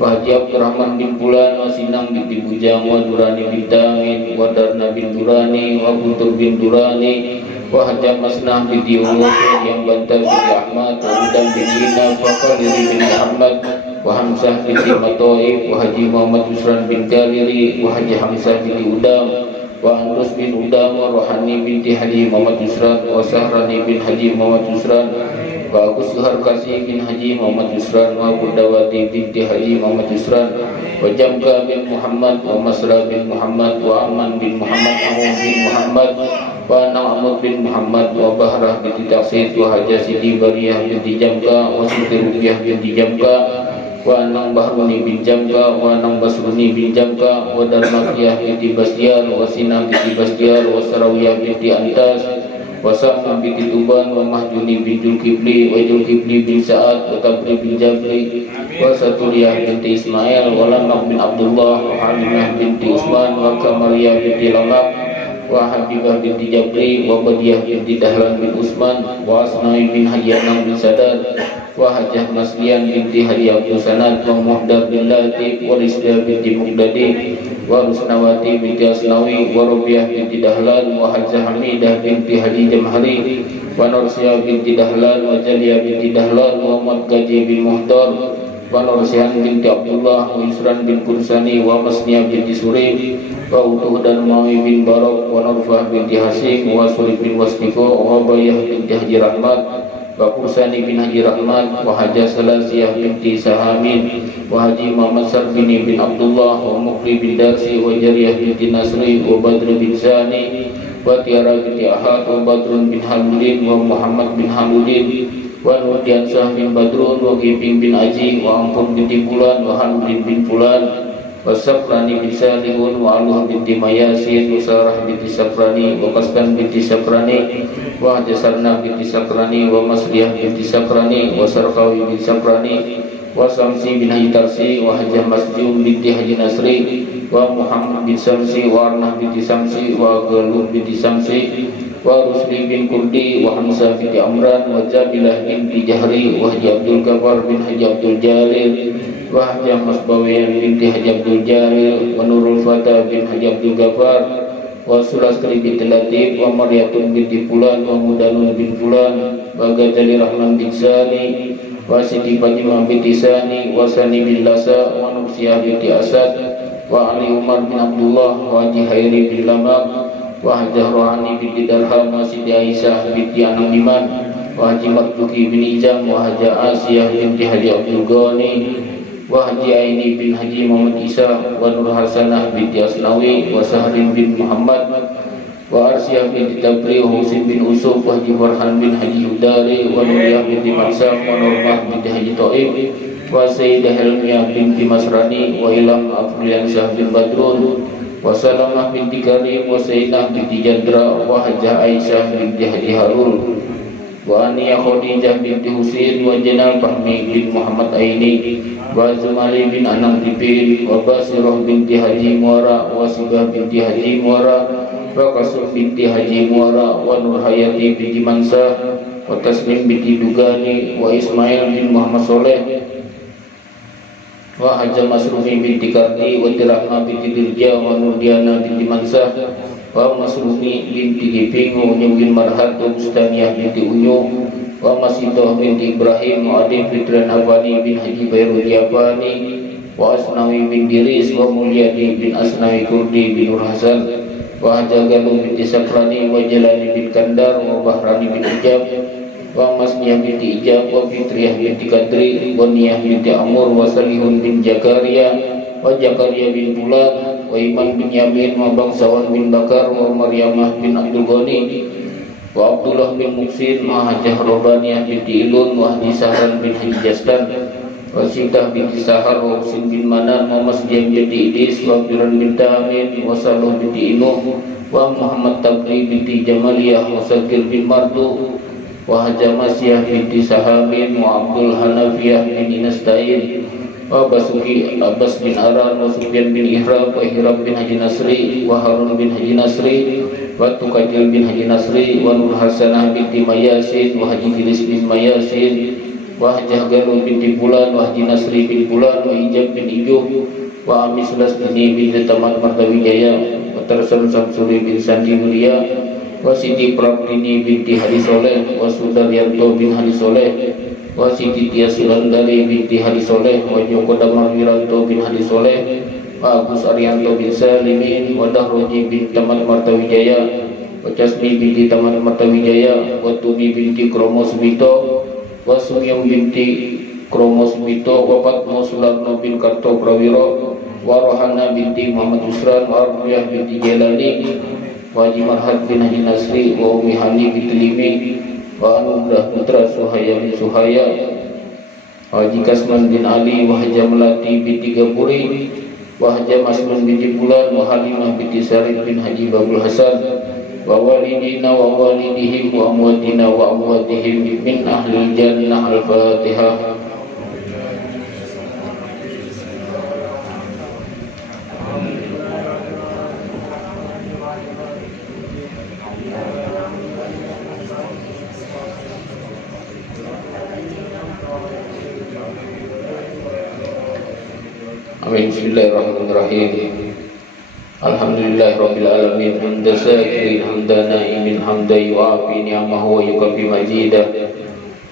وحجي عبد الرحمن بن فلان وسينام بنت بujang ودراني بنت آمين ودرنا بن دراني وبنtur بن دراني وحجة مسنة بنت يونس yang bantal بنت أحمد وهدى بن إينا وخالد بن محمد وحمزة بنت مطائف وحجي محمد يسران بن كالري وحجي حمزة بن أدام وأندرس بن أدام وروحاني بنت حجي محمد يسران وسهراني بن حجي محمد يسران وأبو سهر كاسي بن حجي محمد يسران وبردواتي بنت حجي محمد يسران وجمكا بن محمد ومسرى بن محمد وأمان بن محمد أمون بن محمد ونعمر بن محمد وبهرة بنت تقسيد وحجة سيدي برية بنت جمكا وسيدي ربية بنت جمكا وأنang Bahruni bin Jamka وأنang Basruni bin Jamka وdarmakiyah binti Basdiar وsinah binti Basdiar وsarawiyah binti Antas وسعد binti Tuban ومahjuni bin Julkifli وجulkifli bin Sa'ad وtabri bin Jabri وسatuliyah binti Ismail ولمق bin Abdullah وحalimah binti Usman وkamariyah binti Lamak wa Habibah binti Jabri wa Badiyah binti Dahlan bin Usman wa Asnawi bin Haji Anam bin Sadar wa Hajah Maslian binti Haji Abdul Sanad wa Muhdar bin Latif wa Rizda binti Muqdadi wa Rusnawati binti Asnawi wa Rubiah binti Dahlan wa Hajah Hamidah binti Haji Jamhari wa Nursiyah binti Dahlan wa Jaliyah binti Dahlan wa Muhammad Gaji bin Muhdar wa Nursihan binti Abdullah wa Yusran bin Kursani wa Masniyah binti Suri wa Utuh dan Mawi bin Barok wa Nurfah binti Hasim wa Surik bin Wasniko wa Bayah binti Haji Rahmat wa Kursani bin Haji Rahmat wa Hajah Salasiyah binti Sahamin wa Haji Muhammad Sarbini bin Abdullah wa Mukri bin Darsi wa Jariyah binti Nasri wa Badr bin Sani wa Tiara binti Ahad wa Badrun bin Hamudin wa Muhammad bin Hamudin wa Nurdian Syah bin Badrun wa Giping bin Aji wa Ampun binti Fulan wa Hamudin bin Fulan wa Safrani bin Salihun wa Aluh binti Mayasin wa Sarah binti Safrani wa Kastan binti Safrani wa Jasarna binti Safrani wa Masliyah binti Safrani wa Sarkawi bin Safrani wa Samsi bin Haji Tarsi wa Hajah Masjum binti Haji Nasri wa Muhammad bin Samsi wa Arnah binti Samsi wa Galuh binti Samsi wa Rusli bin Kurdi wa Hamzah binti Amran wa Jabilah binti Jahri wa Haji Abdul Ghaffar bin Haji Abdul Jalil wa Haji Masbawiyan binti Haji Abdul Jalil wa Nurul Fatah bin Haji Abdul Ghaffar wa Sulastri binti Latif wa Maryatun binti Fulan wa Mudanun bin Fulan wa Gajali Rahman bin Sani wa Siti Fatimah binti Sani wa Sani bin Lasa wa Nursiyah binti Asad wa Ali Umar bin Abdullah wa Haji Hairi bin Lamak wa Hajah Rohani binti Darham wa Siti Aisyah binti Anam Iman wa Haji Martuki bin Ijam wa Hajah Asiyah binti Haji Abdul Ghani wa Haji Aini bin Haji Muhammad Isa wa Nur Hasanah binti Asnawi wa Sahrin bin Muhammad wa Arsiyah binti Tabri wa Husin bin Usuf wa Haji Farhan bin Haji Hudari wa Nuriyah binti Mansah wa Nurmah binti Haji Ta'ib wa Sayyidah Helmiyah binti Masrani wa Ilham Afriyan Syah bin Badrun wa Salamah binti Karim wa Sayyinah binti Jandra wa Hajah Aisyah binti Haji Harul wa Aniyah Khadijah binti Husin wa Jenal Fahmi bin Muhammad Aini wa Zumali bin Anam Dipin wa Basirah binti Haji Muara wa Sibah binti Haji Muara wa Kasuf binti Haji Muara wa Nur Hayati binti Mansah wa Taslim binti Dugani wa Ismail bin Muhammad Soleh wa Hajah Masrumi binti Karni wa Tirahma binti Dirja wa Nurdiana binti Mansah wa Masrumi binti Giping wa Unyu bin Marhat wa Bustaniyah binti Unyu wa Masitoh binti Ibrahim wa Adi Fitran Afani bin Haji Bayrul Yafani wa Asnawi bin Diris wa Mulyadi bin Asnawi Kurdi bin Nur Hasan wa Hajah Galuh binti Safrani wa Jalani bin Kandar wa Bahrani bin Ijab wa Masniyah binti Ijab wa Fitriyah binti Kadri wa Niyah binti Amur wa Salihun bin Jakaria wa Jakaria bin Bulan wa Iman bin Yamin wa Bangsawan bin Bakar wa Maryamah bin Abdul Ghani wa Abdullah bin Muksin wa Hajah Robaniyah binti Ilun wa Haji Sahran bin Haji Jastan wa Sindah binti Sahar wa Husin bin Manan wa Masjid binti Idis wa Abduran bin Tamin wa Saluh binti Inuh wa Muhammad Tabri binti Jamaliyah wa Sakir bin Mardu wa Hajah Masyah binti Sahamin wa Abdul Hanafiyah bin Inastain wa Basuki Abbas bin Aran wa Sufyan bin Ihram wa Ihram bin Haji Nasri wa Harun bin Haji Nasri wa Tukadil bin Haji Nasri wa Nur Hasanah binti Mayasin wa Haji Filis bin Mayasin wa Hajah Galuh binti Bulan wa Haji Nasri bin Bulan wa Ijab bin Ijub wa Ami Sulas bin Tamat Martawijaya wa Tarsam Samsuri bin Sandi Mulia wa Siti Prabdini binti Haji Soleh wa Sudaryanto bin Haji Soleh wa Siti Tia Sulandari binti Haji Soleh wa Joko Damar Wiranto bin Haji Soleh wa Agus Arianto bin Salimin wa Dahroji bin Tamat Martawijaya wa Casmi binti Tamat Martawijaya wa Tumi binti Kromo Sumito wa Sumyam binti Kromo Sumito wa Patmo Sularno bin Karto Prawiro wa Rohana binti Muhammad Usran wa Arbuyah binti Jelani wa Haji Marhat bin Haji Nasri wa Umi Hani binti Limi wa Anugrah Putra Suhaya bin Suhaya wa Haji Kasman bin Ali wa Haji Melati binti Gapuri wa Haji Masmun binti Bulan wa Halimah binti Sarid bin Haji Babul Hasan wa walidina wa walidihim wa amwatina wa amwatihim min ahlil jannah. Al-Fatihah. Bismillahirrahmanirrahim. Alhamdulillahirabbil alamin, hamdan syakirin, hamdan na'imin, hamdan yu'afi ni'amahu wa yukafi majidah.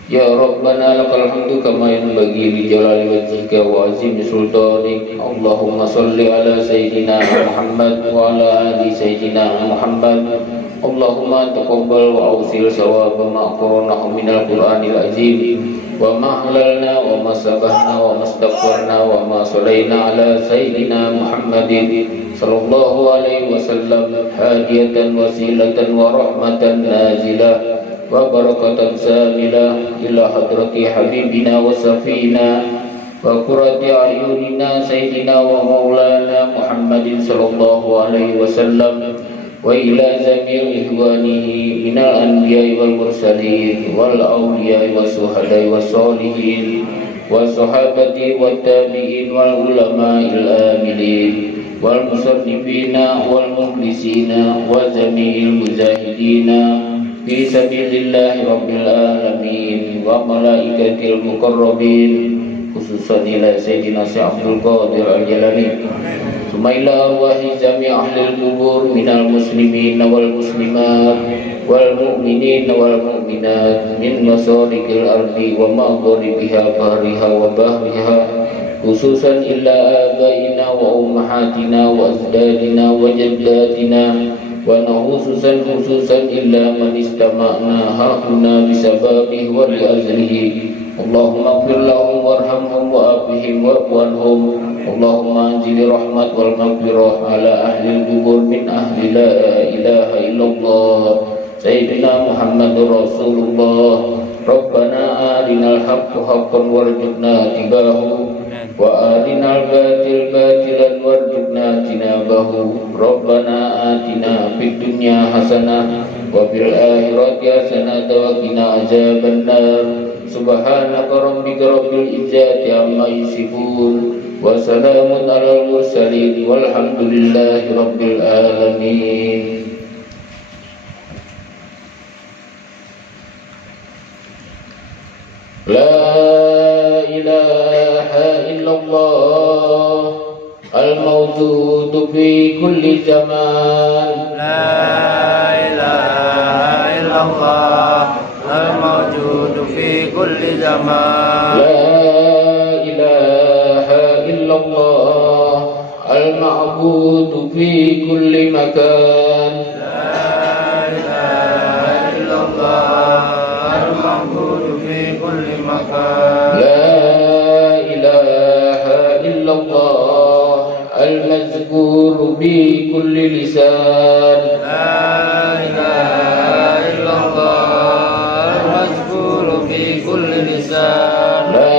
Ya Rabbana lakal hamdu kama yanbaghi li jalali wajhika wa azimi sultanik. Allahumma salli ala sayyidina Muhammad wa ala ali sayyidina Muhammad. Allahumma taqabbal wa awsil sawaba ma qaranahu minal Qur'anil azim wa ma halalna wa ma sabahna wa ma astaghfarna wa ma sallaina ala sayyidina Muhammadin sallallahu alaihi wasallam hadiyatan wasilatan wa rahmatan nazilah wa barakatan samilah ila hadrati habibina wa safina wa qurrati ayunina sayyidina wa maulana Muhammadin sallallahu alaihi wasallam wa ila zamil ihwanihi minal anbiya'i wal mursalin wal awliya'i was suhada'i was solihin wa sahabati wat tabi'in wal ulama'il amilin wal musannifina wal mukhlisina wa jami'il mujahidina fi sabilillahi rabbil alamin wa malaikatil muqarrabin, khususan ila sayyidina Syekh Abdul Qadir Al-Jalani. Sumaila arwahi jami' ahlil kubur minal muslimin wal muslimat wal mu'minin wal mu'minat min masarikil ardi wa maghribiha bahriha wa bahriha, khususan illa abaina wa ummahatina wa azdadina wa jaddatina wa khususan illa man istama'na hahuna bisababihi wa li'azrihi. Allahumma ighfir lahum warhamhum wa afihim wa'fuanhum. Allahumma anzil rahmat wal maghfirah ala ahli al-qubur min ahli la ilaha illallah sayyidina Muhammadur Rasulullah. Rabbana arinal haqqa haqqan warzuqna ittibahu wa arinal batil batilan warzuqna ijtinabahu. Rabbana atina fid dunya hasanah wa fil akhirati hasanah wa qina azabannar. Subhanaka rabbika rabbil izzati amma yasifun wa salamun alal mursalin walhamdulillahi rabbil alamin. La ilaha illallah al-mawjudu fi kulli zaman. La ilaha illallah al-mawjudu fi kulli zaman. La ilaha illallah al-ma'budu fi kulli makan. La ilaha illallah al-ma'budu fi kulli makan. La ilaha illallah al-mazkuru bi kulli lisan. La ilaha illallah al-mazkuru fi kulli lisan. La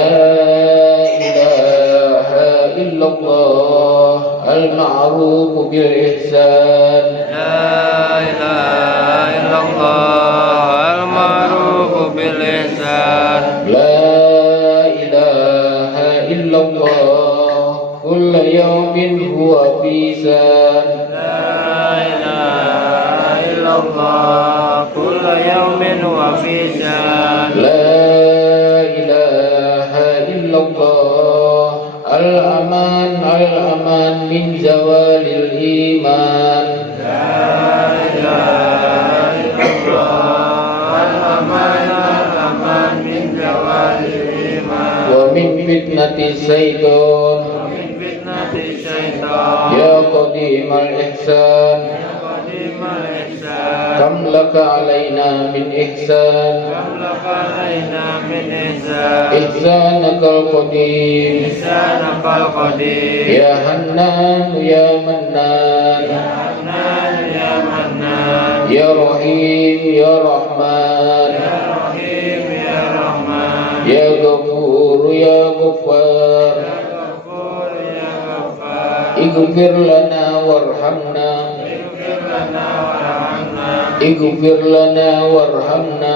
ilaha illallah al-ma'rufu bil ihsan. La ilaha illallah al-ma'rufu bil ihsan. La ilaha illallah kulla yawmin huwa fi san. La ilaha illallah kulla yawmin wa fi shan. La ilaha illallah al-aman min zawalil iman. La ilaha illallah al-aman min zawalil iman Wa min fitnati syaitan wa min fitnati syaitan. ya qadimal ihsan. Ya qadimal ihsan. Kam laka alaina min ihsan. Kam laka alaina min ihsan. Ihsanakal qadim Ihsanakal qadim. ya hannan ya mannan Ya Hanan ya Mannan. ya rahim ya rahman Ya Rahim ya Rahman. ya ghafur ya ghaffar. Ya Ghafur ya Ghaffar. Ighfir lana warhamna. Ighfir lana warhamna. Ighfir lana warhamna.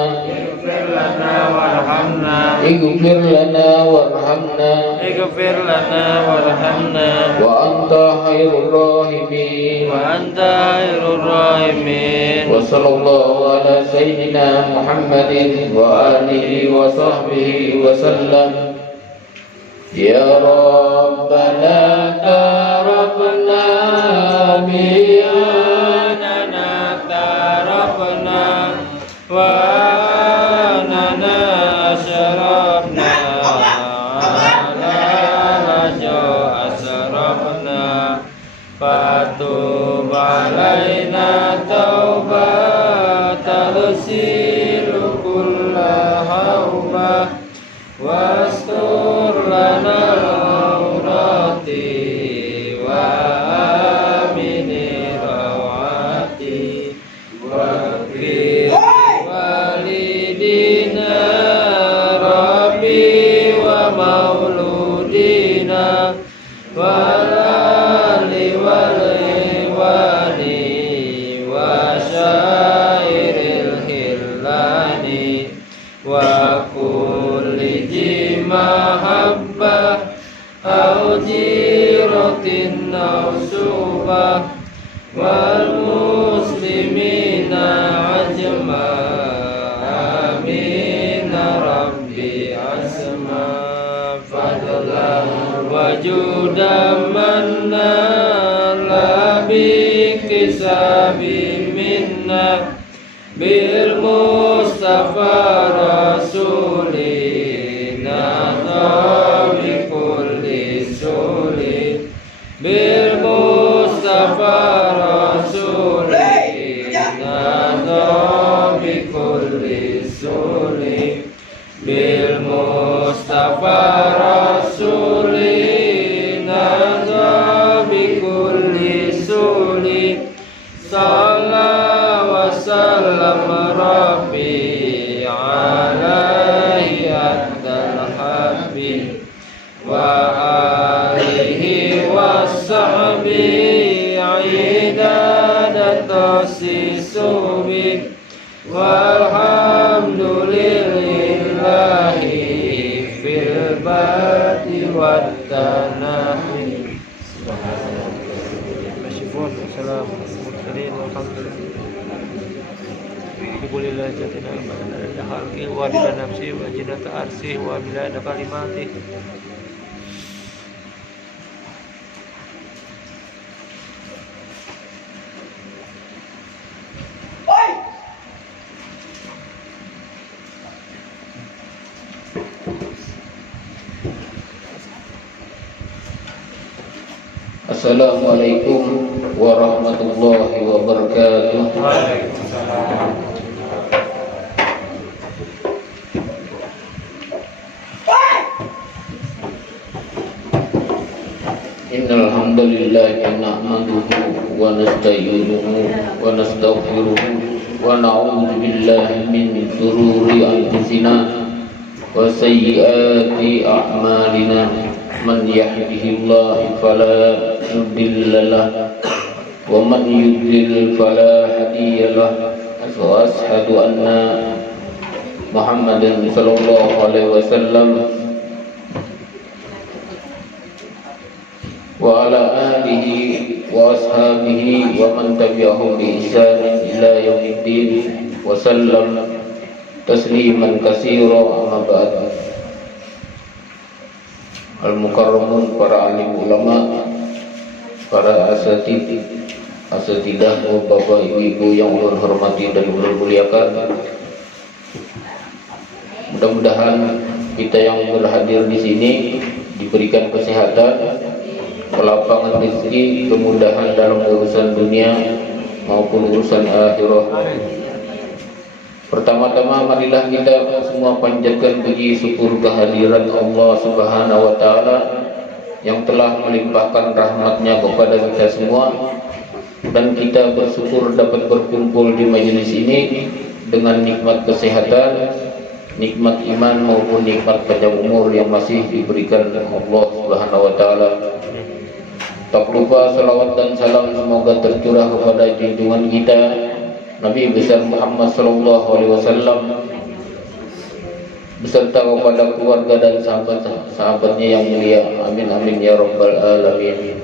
Ighfir lana warhamna. Ighfir lana warhamna. Ighfir lana warhamna. Wa anta khairur rahimin. Wa anta khairur rahimin. Wa sallallahu ala sayyidina Muhammadin wa alihi wa sahbihi wa sallam. Ya Rabbana tarafna bi'anana tarafna wa anana asyrafna ala rajo asyrafna fatub alaina taubatal silu kulla haubah wastur lana aurati wa amini rawati wa fir walidina rabbi wa mauludina walali wali wa syairil hillani wa kulli mahabbah au jiratin nausubah wal muslimina ajma'in rabbi asma fadlan wajudan manna labi kisabi minna bil mustafa rasulina bi kulli suli bil mustafa rasulina bi kulli suli bil mustafa rasulina bi kulli suli sallallahu wa sallam rabbi alaihi adal habib wa alihi wa sahbihi idadatosi subi walhamdulillahi fil bati wat tanahi. Alhamdulillah jatina balada halqi wa bila nafsi wa jinata arsi wa bila kalimati. Assalamualaikum warahmatullahi wabarakatuh. Innal hamdalillah nahmaduhu wa nasta'inuhu wa nastaghfiruhu wa na'udzu billahi min shururi anfusina wa sayyiati a'malina. Man yahdihillahu fala mudilla lahu wa man yudlil fala hadiya lahu. Wa ashhadu anna Muhammadan sallallahu alaihi wasallam wa ala alihi wa ashabihi wa man tabi'ahum bi ihsan ila yaumiddin wa sallam tasliman katsira. Amma ba'd. Al-mukarramun, para alim ulama, para asatidah, bapak ibu yang ulun hormati dan ulun muliakan. Mudah-mudahan kita yang berhadir di sini diberikan kesehatan, kelapangan rezeki, kemudahan dalam urusan dunia maupun urusan akhirat. Pertama-tama marilah kita semua panjatkan puji syukur kehadiran Allah Subhanahu wa taala yang telah melimpahkan rahmatnya kepada kita semua, dan kita bersyukur dapat berkumpul di majelis ini dengan nikmat kesehatan, nikmat iman maupun nikmat panjang umur yang masih diberikan Allah Subhanahu wa taala. Tak lupa salawat dan salam semoga tercurah kepada junjungan kita Nabi besar Muhammad sallallahu alaihi wasallam beserta kepada keluarga dan sahabat-sahabatnya yang mulia. Amin amin ya rabbal alamin.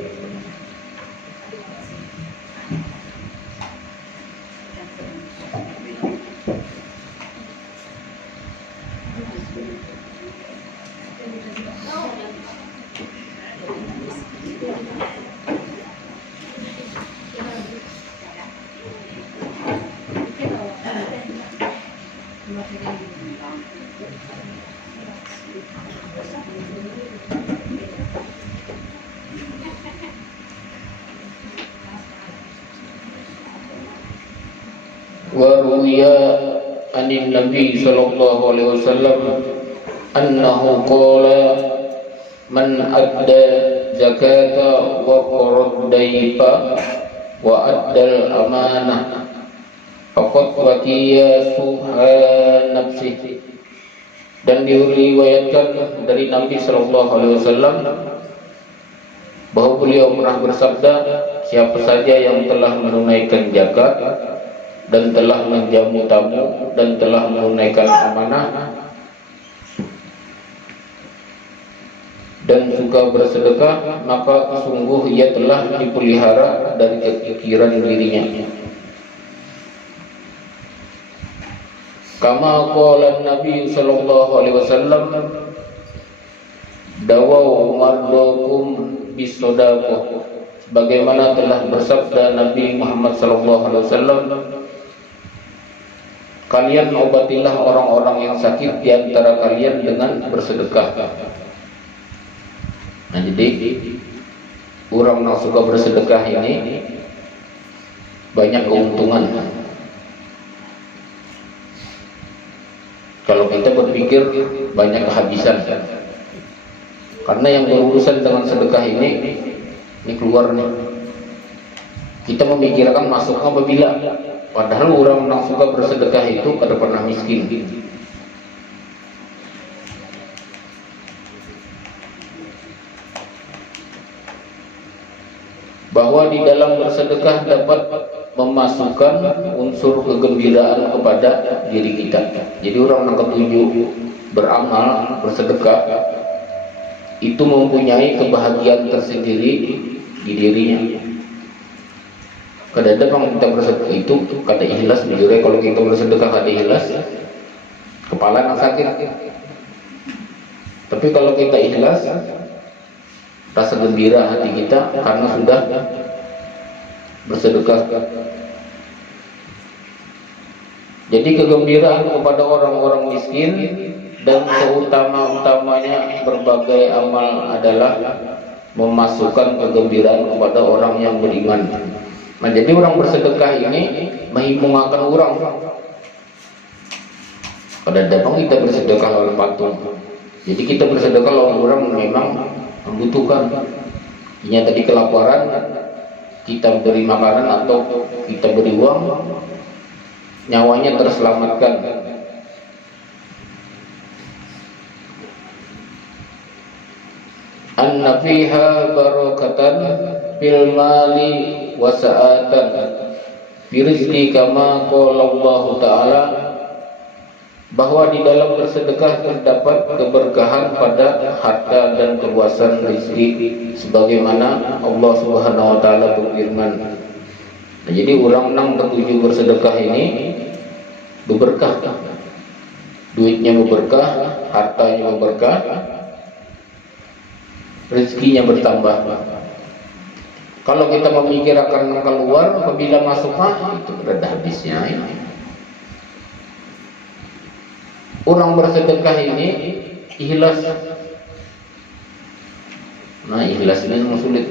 Wa ruwiya anin Nabi sallallahu alaihi wasallam annahu qala man adda zakata wa qarad dayfa wa addal amanah faqad waqiya suha nafsihi. Dan diriwayatkan dari Nabi sallallahu alaihi wasallam bahwa beliau pernah bersabda, siapa saja yang telah menunaikan zakat dan telah menjamu tamu dan telah menunaikan amanah dan suka bersedekah, maka sungguh ia telah dipelihara dari kekikiran dirinya. Kama qala Nabi sallallahu alaihi wasallam, dawau mardakum bisodaqah, sebagaimana telah bersabda Nabi Muhammad sallallahu alaihi wasallam, kalian obatilah orang-orang yang sakit di antara kalian dengan bersedekah. Nah, jadi orang yang suka bersedekah ini banyak keuntungan. Kalau kita berpikir banyak kehabisan, karena yang berurusan dengan sedekah ini keluar nih. Kita memikirkan masuk apabila, padahal orang yang suka bersedekah itu kada pernah miskin. Bahwa di dalam bersedekah dapat memasukkan unsur kegembiraan kepada diri kita. Jadi orang yang ketujuh beramal bersedekah itu mempunyai kebahagiaan tersendiri di dirinya. Kadang-kadang kita bersedekah itu kata ikhlas, jujur kalau kita bersedekah kata ikhlas, kepala nak sakit. Tapi kalau kita ikhlas, rasa gembira hati kita karena sudah bersedekah. Jadi kegembiraan kepada orang-orang miskin dan seutama-utamanya berbagai amal adalah memasukkan kegembiraan kepada orang yang beriman. Nah, jadi orang bersedekah ini menghimpungakan orang. Kadang-kadang kita bersedekah oleh patung. Jadi kita bersedekah oleh orang memang membutuhkan. Ini tadi kelaparan, kita beri makanan atau kita beri uang, nyawanya terselamatkan. Anna fiha barakatan fil mali wa sa'atan fi rizqi kama qala Allah Ta'ala, bahwa di dalam bersedekah terdapat keberkahan pada harta dan keluasan rezeki sebagaimana Allah Subhanahu wa taala berfirman. Nah, jadi orang yang ketujuh bersedekah ini berberkah. Duitnya berberkah, hartanya berberkah, rezekinya bertambah. Kalau kita memikirkan keluar, apabila masuk itu berada habisnya. Orang bersedekah ini ikhlas. Nah, ikhlas ini memang sulit.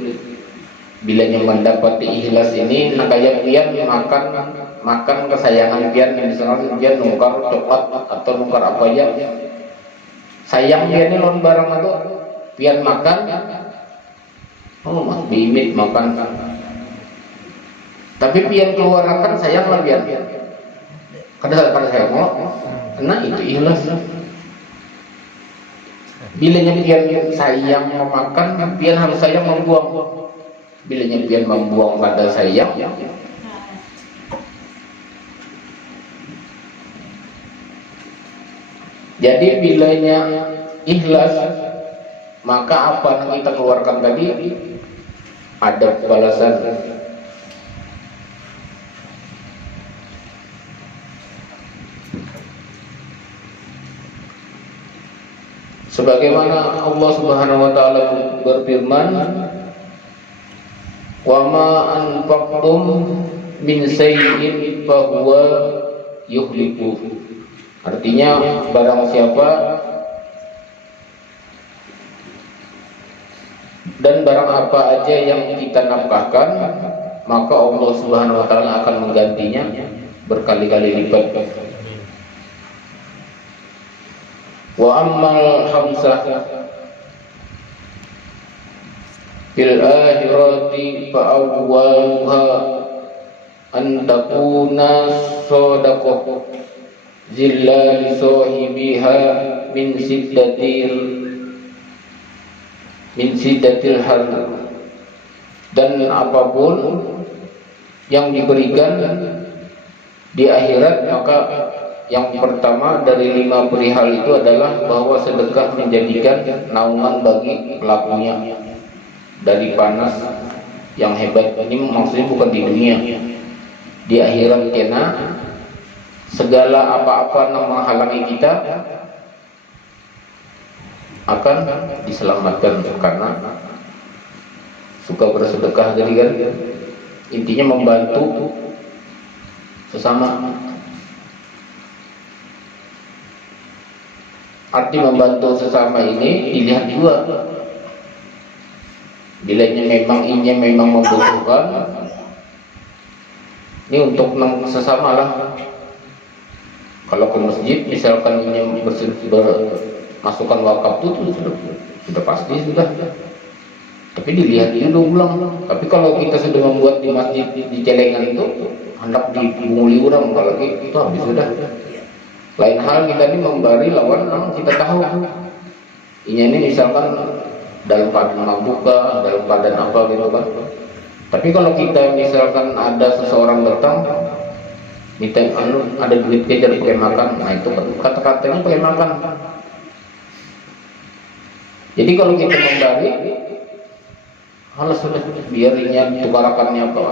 Bila yang mendapati ikhlas ini, nak kayak pian makan kesayangan pian, misalnya pian nungkar coklat atau nungkar apa aja. Sayang pian ini lon barang itu, pian makan, oh mas bimit makan. Tapi pian keluarkan sayang lah pian. Kadang saya mau. Nah itu ikhlas. Bilanya pian sayang memakan, pian harus sayang membuang. Bilanya pian membuang pada sayang, jadi bilanya ikhlas, maka apa yang kita keluarkan tadi ada balasan. Sebagaimana Allah Subhanahu wa taala berfirman, "Wa ma anfaqtum min shay'in fa huwa yukhlifu." Artinya barang siapa dan barang apa aja yang kita nafkahkan, maka Allah Subhanahu wa taala akan menggantinya berkali-kali lipat. Wa ammal khamsah fil akhirati fa awwaluha an takuna sadaqah zillal sahibiha min siddatil har. Dan apapun yang diberikan di akhirat, maka yang pertama dari 5 perihal itu adalah bahwa sedekah menjadikan naungan bagi pelakunya dari panas yang hebat. Ini maksudnya bukan di dunia, di akhirat, karena segala apa-apa yang menghalangi kita akan diselamatkan karena suka bersedekah. Jadi kan intinya membantu sesama. Arti membantu sesama ini dilihat juga, bila memang membutuhkan, ini untuk sesama lah. Kalau ke masjid misalkan ini masukkan wakaf itu sudah pasti sudah. Tapi dilihat dulu ulang. Tapi kalau kita sudah membuat di masjid di celengan itu hendak dibunguli orang, kalau itu habis sudah. Lain hal kita ini memberi lawan yang kita tahu. Ini misalkan dalam keadaan mabuka, dalam keadaan apa gitu kan. Tapi kalau kita misalkan ada seseorang datang minta ada duit kejar pakai makan, nah itu kata-katanya pakai makan. Jadi kalau kita memberi, halas sudah biarnya tukarakannya apa.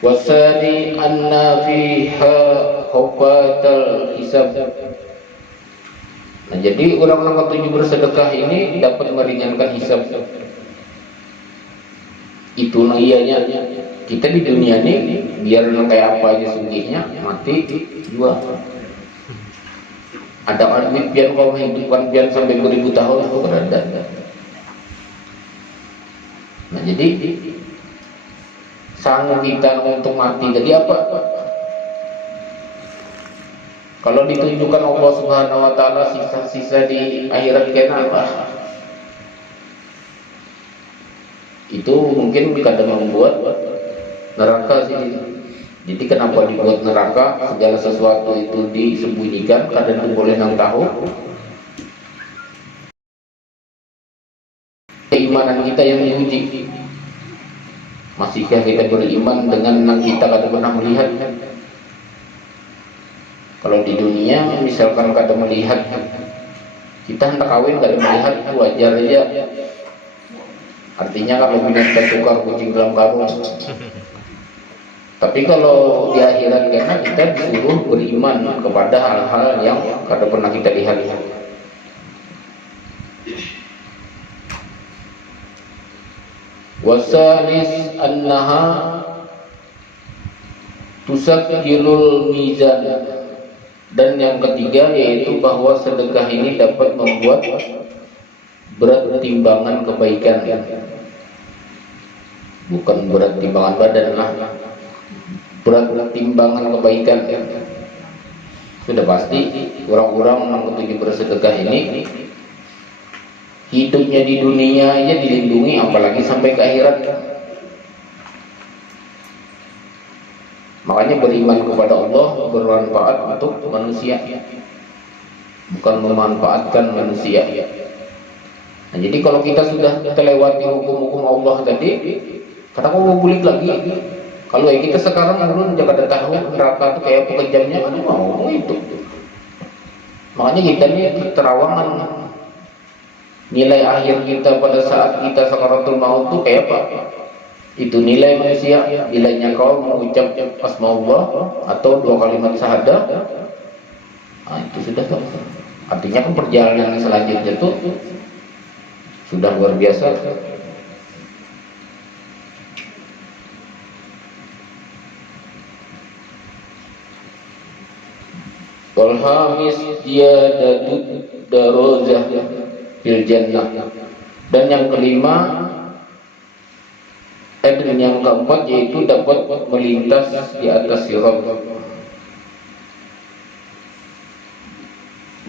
Wasani anna fiha hufatal hisab. Nah, jadi orang-orang ketujuh bersedekah ini dapat meringankan hisab. Itu ianya kita di dunia ini biar kayak apa aja sungguhnya mati dua. Ada orang biar kau hidupkan biar sampai 2000 tahun itu berada. Nah jadi sanggup kita untuk mati jadi apa? Kalau ditunjukkan Allah Subhanahu wa taala sisa-sisa di akhirat kenapa? Itu mungkin kadang membuat neraka sih. Jadi kenapa dibuat neraka? Segala sesuatu itu disembunyikan, kadang boleh nang tahu. Keimanan kita yang diuji. Masihkah kita beriman dengan yang kita kadang pernah melihat? Kalau di dunia misalkan kadang melihat, kita hendak kawin kadang melihat itu wajar aja. Artinya kalau binatang tukar kucing dalam karung. Tapi kalau di akhirat karena kita disuruh beriman kepada hal-hal yang kadang pernah kita lihat. Wasalis annaha tusakkilul mizan. Dan yang ketiga yaitu bahwa sedekah ini dapat membuat berat timbangan kebaikan. Bukan berat timbangan badan lah, berat timbangan kebaikan. Sudah pasti orang-orang yang ketujuh bersedekah ini hidupnya di dunia aja dilindungi, apalagi sampai ke akhirat. Makanya beriman kepada Allah bermanfaat untuk manusia, bukan memanfaatkan manusia. Nah, jadi kalau kita sudah terlewati hukum-hukum Allah tadi, kenapa mau bulik lagi? Kalau kita sekarang belum jaga tahu neraka itu kayak pekerjaannya, kan mau itu. Makanya kita ini terawangan nilai akhir kita pada saat kita sakaratul maut itu kayak apa? Itu nilai manusia, nilainya kau mengucap asmaullah atau 2 kalimat syahadah. Nah, itu sudah tuh. Artinya kan perjalanan selanjutnya itu sudah luar biasa. Wal hamis ziyadatu darajah fil jannah. Dan yang kelima, dan yang keempat yaitu dapat melintas di atas sirat.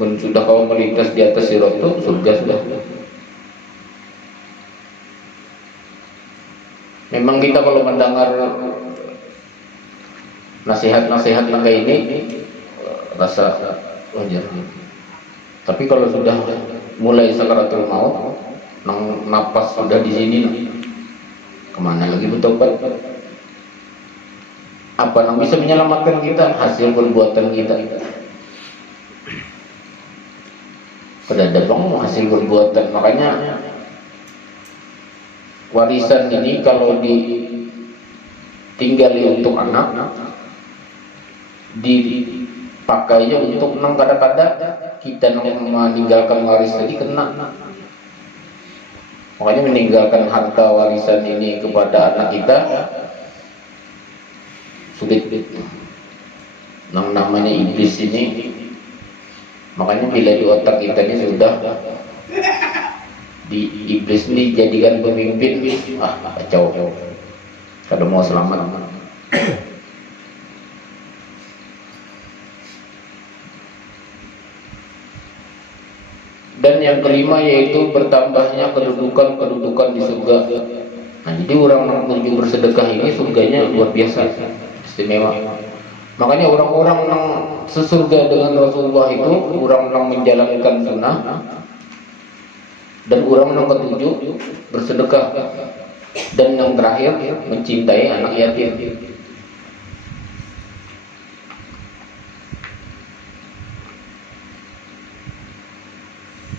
Sudah kau melintas di atas sirat itu surga sudah. Memang kita kalau mendengar nasihat-nasihat yang kayak ini rasa wajar. Tapi kalau sudah mulai sakaratul maut, napas sudah di sini, kemana lagi bertobat? Apa yang bisa menyelamatkan kita? Hasil perbuatan kita. Ada bang hasil perbuatan. Makanya warisan ini kalau ditinggali untuk anak, dipakainya untuk kadang-kadang kita meninggalkan waris tadi kena. Makanya meninggalkan harta warisan ini kepada anak kita sulit. Namanya iblis ini. Makanya bila di otak kita ini sudah di iblis ini jadikan pemimpin, kacau. Kalau mau selamat. Dan yang kelima yaitu bertambahnya kedudukan di surga. Nah, jadi orang yang menuju bersedekah ini surganya luar biasa, istimewa. Makanya orang-orang yang sesurga dengan Rasulullah itu orang yang menjalankan sunnah, dan orang yang ketujuh bersedekah, dan yang terakhir mencintai anak yatim.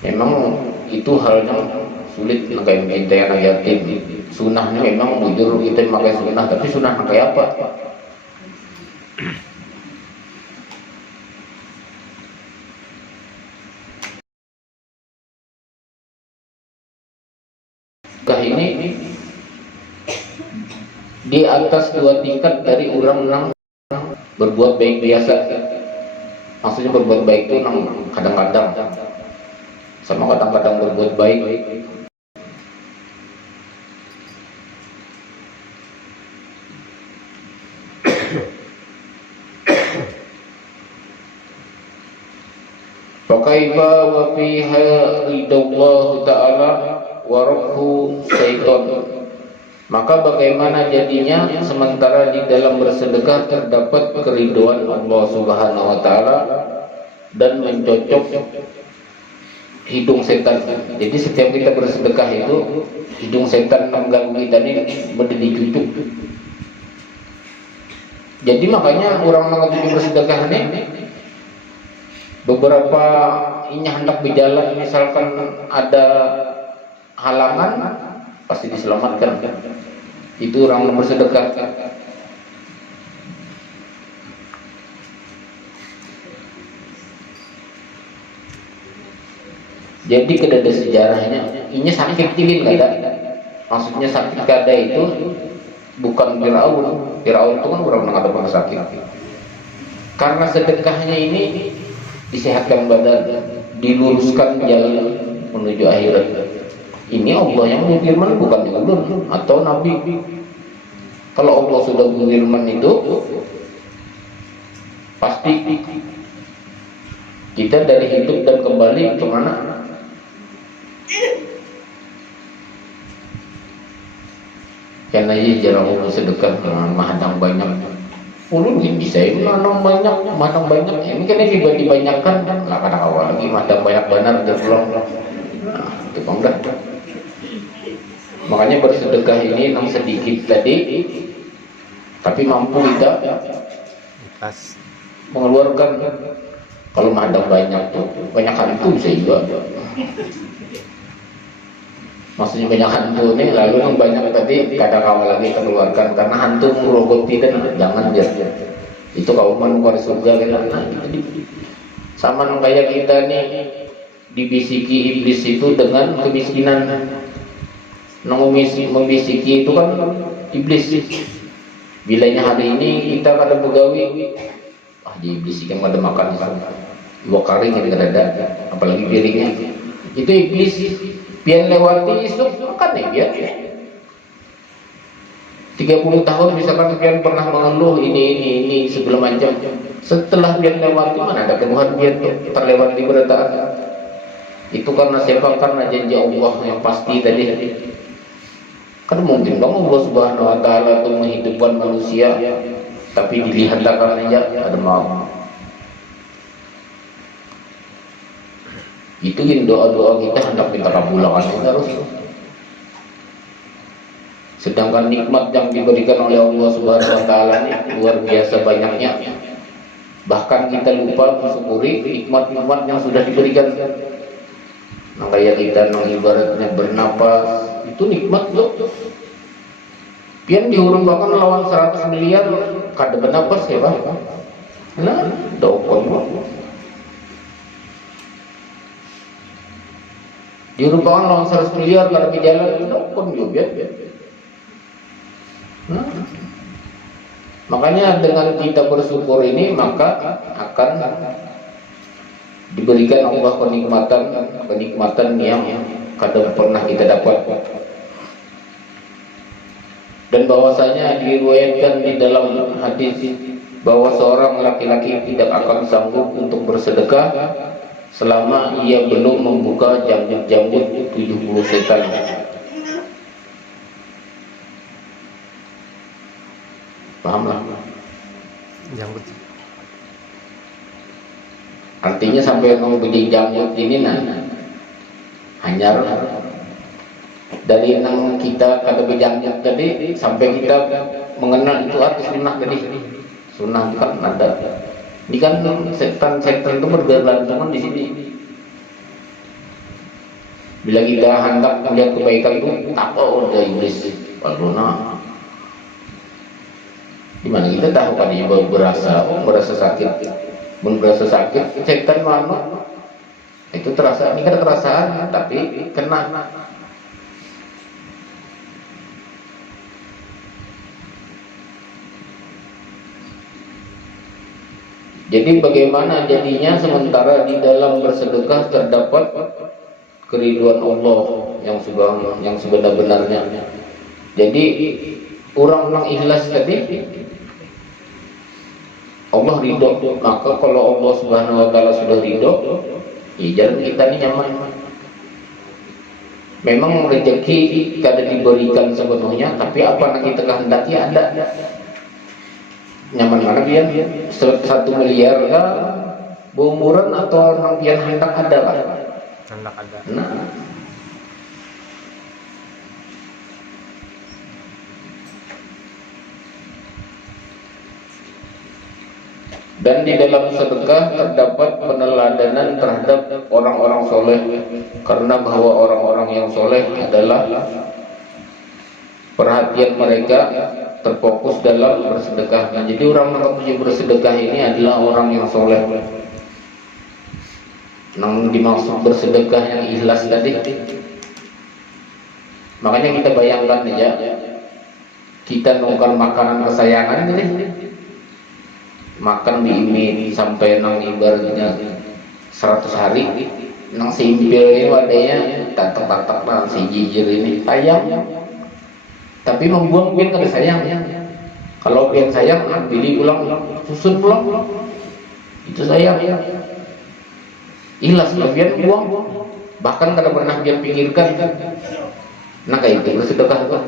Memang itu hal yang sulit kayak mencintai anak yatim. Sunnahnya memang mujur kita memakai sunnah, tapi sunnah kayak apa? Ini di atas 2 tingkat dari orang yang berbuat baik biasa. Maksudnya berbuat baik itu kadang-kadang sama kadang-kadang berbuat baik. Fakaifa wa fiha ridallahu ta'ala warabhu syaiton. Maka bagaimana jadinya sementara di dalam bersedekah terdapat keriduan Allah Subhanahu wa taala dan mencocok hidung setan. Jadi setiap kita bersedekah itu hidung setan mengganggu kita ini berdiri cucuk. Jadi makanya orang mengerti bersedekah ini beberapa ini hendak berjalan, misalkan ada halangan pasti diselamatkan. Itu orang bersedekah. Jadi kada ada sejarahnya. Ini sakit kecilin kada. Maksudnya sakit kada itu bukan Firaun. Firaun itu kan orang yang ada sakit. Karena sedekahnya ini disehatkan badan, diluruskan jalan menuju akhirat. Ini Allah yang berfirman, bukan ulun atau Nabi. Kalau Allah sudah berfirman itu pasti kita dari hidup dan kembali ke mana? Karena ia jarang sedekah mahadang banyak. Ulun bisa ini mahadang banyak. Ini kan dibanyakan kan? Lah kadang awal lagi mahadang banyak benar dia pulang. Nah, itu bangga. Makanya bersedekah ini yang sedikit tadi, tapi mampu kita mengeluarkan. Kalau mahadang banyak tuh, banyak hantu bisa juga. Maksudnya banyak hantu nih, lalu yang banyak tadi kadang awal lagi keluarkan karena hantu merogoti kan, jangan biar itu kauman keluar surga kan. Sama kayak kita nih dibisiki iblis itu dengan kemiskinan. Membisiki itu kan iblis. Bilanya hari ini kita kada begawi, dibisikin pada makan itu 2 kali kada ada, apalagi piringnya. Itu iblis Pian lewati isuk makan nih pian. 30 tahun misalkan pian pernah mengeluh ini segala macam. Setelah pian lewati mana ada keluhan pian terlewat di berataan. Itu karena siapa? Karena janji Allah yang pasti tadi. Kan mungkin bang Allah Subhanahu Wa Taala itu menghidupkan manusia, tapi dilihat aja ada mau. Itu kan doa-doa kita hendak minta kabulakan terus. Sedangkan nikmat yang diberikan oleh Allah Subhanahu Wa Taala ini luar biasa banyaknya. Bahkan kita lupa mensyukuri nikmat-nikmat yang sudah diberikan. Nah, kayak kita ibaratnya bernapas itu nikmat loh. Pian diurung bahkan lawan 100 miliar kada bernapas ya bang. Nah, dokon bang. Diurung bahkan lawan 100 miliar kada berjalan itu dokon juga. Nah, makanya dengan kita bersyukur ini maka akan diberikan Allah kenikmatan yang kadang pernah kita dapat. Dan bahwasanya diriwayatkan di dalam hadis bahwa seorang laki-laki tidak akan sanggup untuk bersedekah selama ia belum membuka janggut-janggut 70 setan. Pahamlah? Janggut. Artinya sampai mau beli janggut ini hanya dari yang kita kata berjanggut tadi sampai kita mengenal itu arti sunnah tadi. Sunnah kan ada. Ini kan setan-setan itu bergelantungan di sini. Bila kita hendak melihat kebaikan itu tak ada iblis. Waduh nah. Dimana kita tahu kan dia berasa sakit. Berasa sakit, setan mana? Itu terasa, ini kan terasaan, tapi kena. Jadi bagaimana jadinya sementara di dalam bersedekah terdapat keriduan Allah yang sebenar-benarnya. Jadi orang ikhlas tadi Allah ridho, maka kalau Allah Subhanahu Wa Taala sudah ridho, ya jalan kita ini nyaman. Memang rezeki kada diberikan sepenuhnya, tapi apa yang kita kehendaki ada. Nyaman mana pian? 1 miliar lah, beumuran atau orang pian hendak ada lah. Hendak ada. Nah. Dan di dalam sedekah terdapat peneladanan terhadap orang-orang soleh, karena bahwa orang-orang yang soleh adalah perhatian mereka terfokus dalam bersedekah. Nah, jadi orang yang bersedekah ini adalah orang yang soleh. Yang dimaksud bersedekah yang ikhlas tadi. Makanya kita bayangkan aja, kita nukar makanan kesayangan ini. Makan di sampai nang ibaratnya 100 hari nang simpil ini wadahnya tatak-tatak nang si jijir ini sayang, tapi membuang pian kada sayang. Kalau pian sayang pilih ulang susun pulang itu sayang. Ikhlas pian buang bahkan kada pernah pian pikirkan. Nah kayak itu bersedekah tuh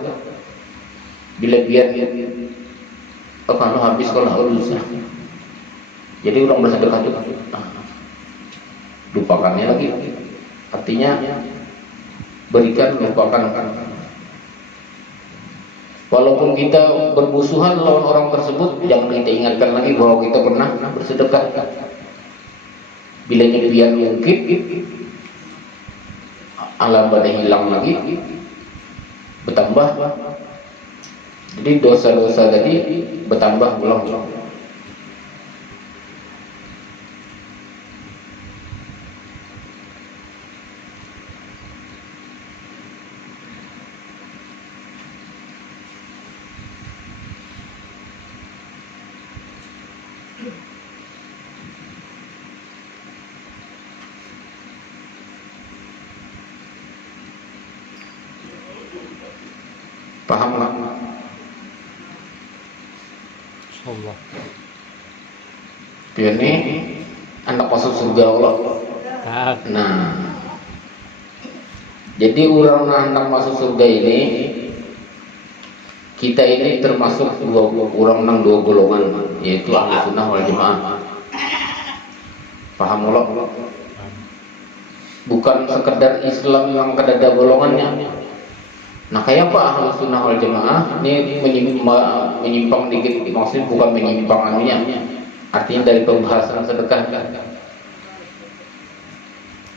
bila pian kalau habis kalau urusan. Jadi orang bersedekah itu lupakannya lagi. Artinya berikan, lupakan. Walaupun kita bermusuhan lawan orang tersebut, jangan kita ingatkan lagi bahwa kita pernah bersedekah. Bila nyepian mungkin alam badai hilang lagi, bertambah. Jadi dosa-dosa tadi bertambah ulang. Paham lah? Allah. Ini anak masuk surga Allah. Nah, jadi orang anak masuk surga ini, kita ini termasuk orang nang dua golongan, yaitu ahli sunnah wal jamaah. Paham Allah? Bukan sekedar Islam yang kedada golongannya. Nah, kayak apa ahli sunnah wal jamaah? Ini menyimpang dikit, maksudnya bukan menyimpang anunya. Artinya dari pembahasan sedekah.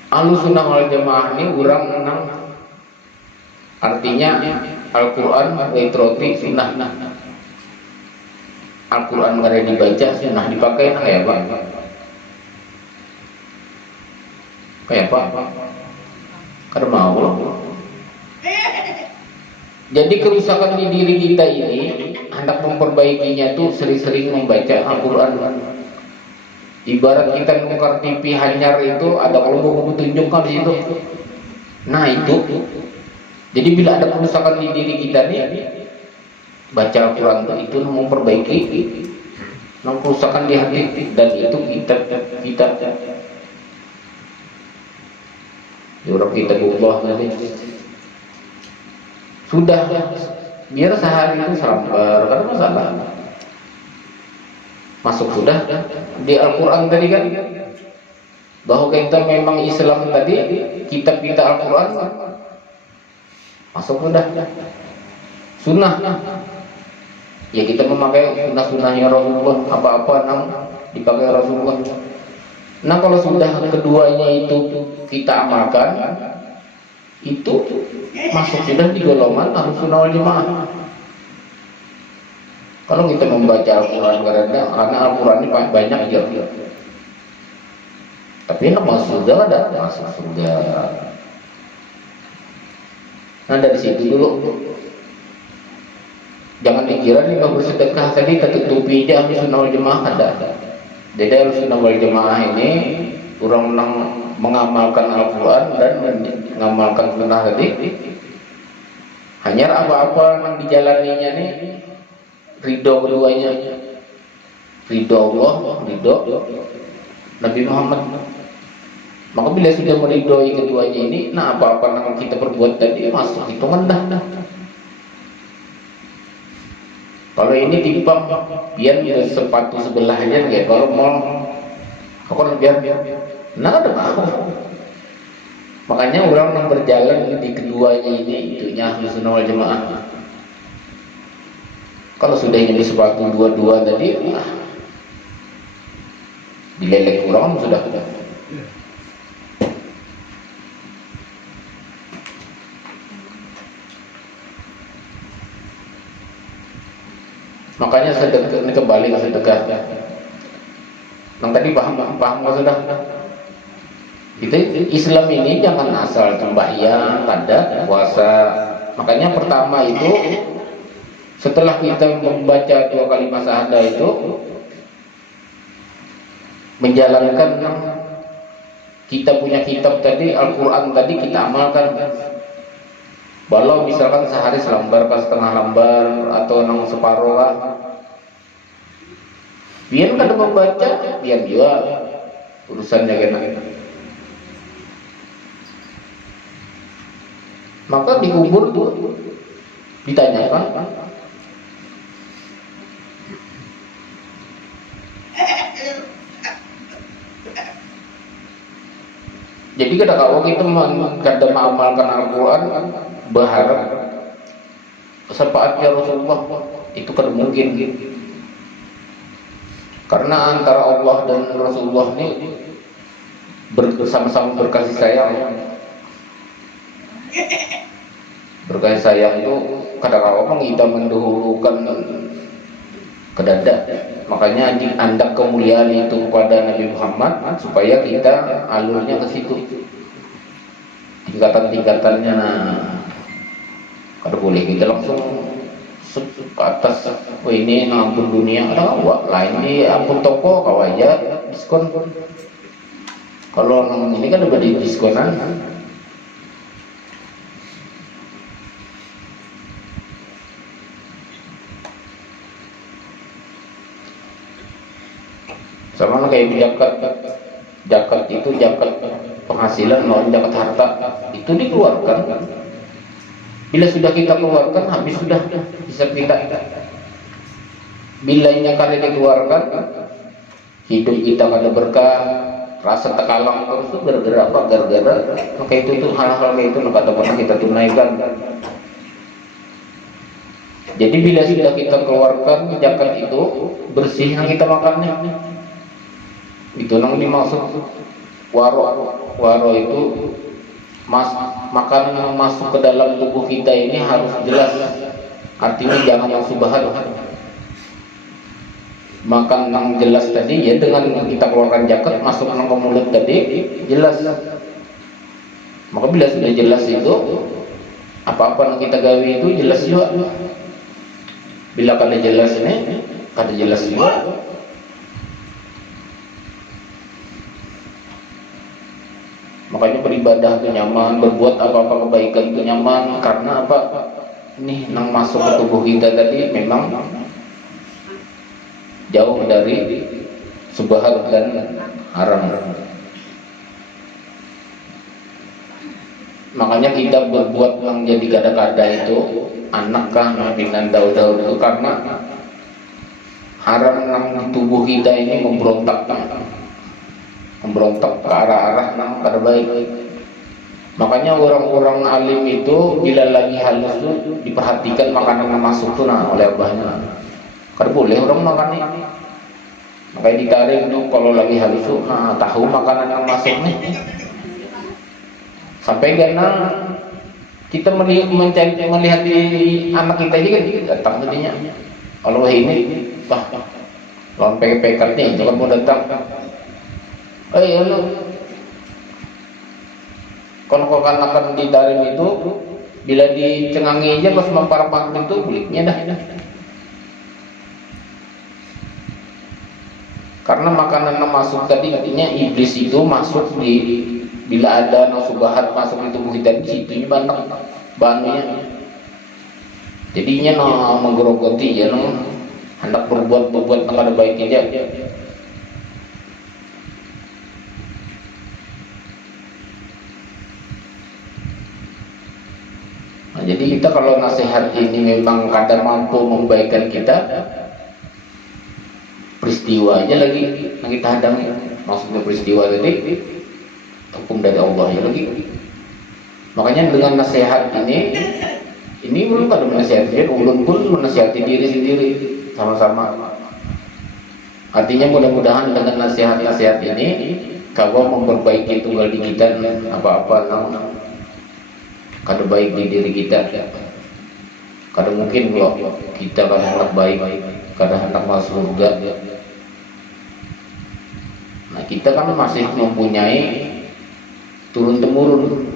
Ahli sunnah wal jamaah ini orang nang artinya Al-Quran roti sunnah. Al-Quran gak ada dibaca, sunnah dipakai, nah kayak apa? Kayak apa? Karena mau. Jadi kerusakan di diri kita ini, hendak memperbaikinya tuh sering-sering membaca Al-Quran. Ibarat kita nukar TV hanyar itu, ada kalau mau tunjukkan di situ. Nah itu. Jadi bila ada kerusakan di diri kita nih, baca Al-Quran itu memperbaiki kerusakan di hati, dan itu kita orang kita Allah nanti sudah biar sehari itu selambar, karena masalah masuk sudah di Al-Quran tadi kan, bahwa kita memang Islam tadi kitab kita Al-Quran masuk sudah sunnah. Ya kita memakai sunnah-sunnahnya Rasulullah, apa-apa nang dipakai Rasulullah. Nah kalau sudah keduanya itu kita amalkan, itu masuk sudah di golongan ahlu sunnah wal jamaah. Kalau kita membaca Al-Quran karena Al-Quran ini banyak aja, tapi enak masuk surga, ada masuk surga. Nah dari situ dulu, jangan dikira nih nggak bersedekah tadi tertutupi aja ahlu sunnah wal jamaah ada. Jadi ahlu sunnah wal jamaah ini orang mengamalkan Al-Quran dan mengamalkan sunnah tadi. Hanya apa-apa yang dijalaninya nih ridho keduanya, ridho Allah, ridho Nabi Muhammad. Maka bila sudah meridhoi keduanya ini, nah apa-apa yang kita perbuat tadi masuk hitungan dah. Kalau ini timpang, biar sepatu sebelah aja kayak kalau mau, aku biar, nah ada mau. Makanya orang yang berjalan di keduanya ini, itunya ahlu sunnah wal jamaah. Kalau sudah jadi sepatu dua-dua tadi, dilelek orang sudah. Makanya sedekah ini kembali ke sedekah. Yang tadi paham sudah. Itu Islam ini jangan asal sembahyang, ada puasa. Makanya pertama itu setelah kita membaca dua kalimat syahadah itu menjalankan kita punya kitab tadi Al-Quran tadi kita amalkan. Walau misalkan sehari selembar ke setengah lembar atau nang separuh biar kada membaca biar juga urusannya kena. Maka dikubur tuh ditanyakan jadi kada kalau kita kada mengamalkan Al-Quran berharap syafaatnya Rasulullah itu kada mungkin, karena antara Allah dan Rasulullah ini bersama-sama berkasih sayang. Berkasih sayang itu kadang-kadang kita mendahulukan kedada. Makanya diandak kemuliaan itu kepada Nabi Muhammad supaya kita alurnya ke situ, tingkatan-tingkatannya. Kada boleh kita langsung ke atas. Ini ampun dunia, ada awak lain di ampun toko kau aja diskon. Kalau ini kan udah di diskonan. sama kayak zakat itu zakat penghasilan maupun zakat harta itu dikeluarkan. Bila sudah kita keluarkan habis sudah bisa kita. Bilanya kali dikeluarkan hidup kita kada berkah, rasa tekalang terus itu gara-gara apa? Gara-gara maka itu tuh hal-hal kayak itu kada pernah kita tunaikan. Jadi bila sudah kita keluarkan zakat itu bersih yang kita makannya. Itu yang dimaksud waro itu makanan yang masuk ke dalam tubuh kita ini harus jelas. Artinya jangan yang subhat. Makan yang jelas tadi ya dengan kita keluarkan zakat masuk ke mulut tadi jelas. Maka bila sudah jelas itu apa-apa yang kita gawe itu jelas juga. Bila kada jelas ini kada jelas juga. Makanya beribadah itu nyaman, berbuat apa-apa kebaikan itu nyaman. Karena apa? Ini yang masuk ke tubuh kita tadi memang jauh dari subhat dan haram. Makanya kita berbuat yang jadi kada-kada itu anak kah pimpinan daud-daud itu karena haram yang tubuh kita ini memberontak ke arah-arah yang kada baik. Makanya orang-orang alim itu bila lagi halus itu diperhatikan makanan yang masuk tuh oleh abahnya. Kada boleh orang makan nih. Makanya ditarik tuh kalau lagi halus tuh tahu makanan yang masuk nih. Sampai karena kita melihat di anak kita ini kan datang tadinya. Kalau ini lawan PKP nih itu kan mau datang. Lu kalau akan ditarik itu bila dicengangi aja pas memparpak itu kulitnya dah. Karena makanan yang masuk tadi artinya iblis itu masuk di bila ada nasubahat masuk di tubuh kita di situ banyak bahannya. Jadinya menggerogoti ya hendak berbuat kada baik aja. Nah, jadi kita kalau nasihat ini memang kada mampu membaikkan kita, peristiwa aja lagi yang kita hadapi. Maksudnya peristiwa tadi hukum dari Allah ya lagi. Makanya dengan nasihat ini belum ada menasihati ulun pun menasihati diri sendiri sama-sama. Artinya mudah-mudahan dengan nasihat-nasihat ini kau memperbaiki tunggal di kita apa-apa kada baik di diri kita. Kada mungkin kalau kita kada hendak baik, kada hendak masuk surga. Nah kita kan masih mempunyai turun-temurun.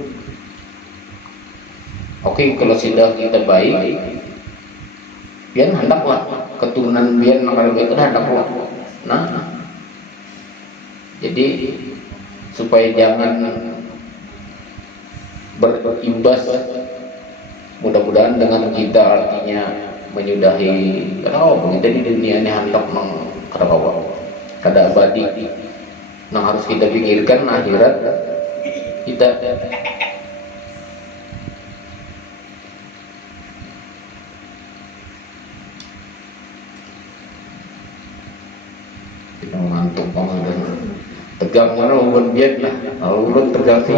Oke, kalau sudah kita baik, biar hendaklah keturunan biar nakal baik hendaklah. Nah, jadi supaya jangan berimbas. Mudah-mudahan dengan kita artinya menyudahi. Kita di dunia ini hendak kada bawa, kada abadi. Nah harus kita pikirkan akhirat kita. Kita ngantuk banget dan tegang mana ulun biar lah. Ulun tegang sih.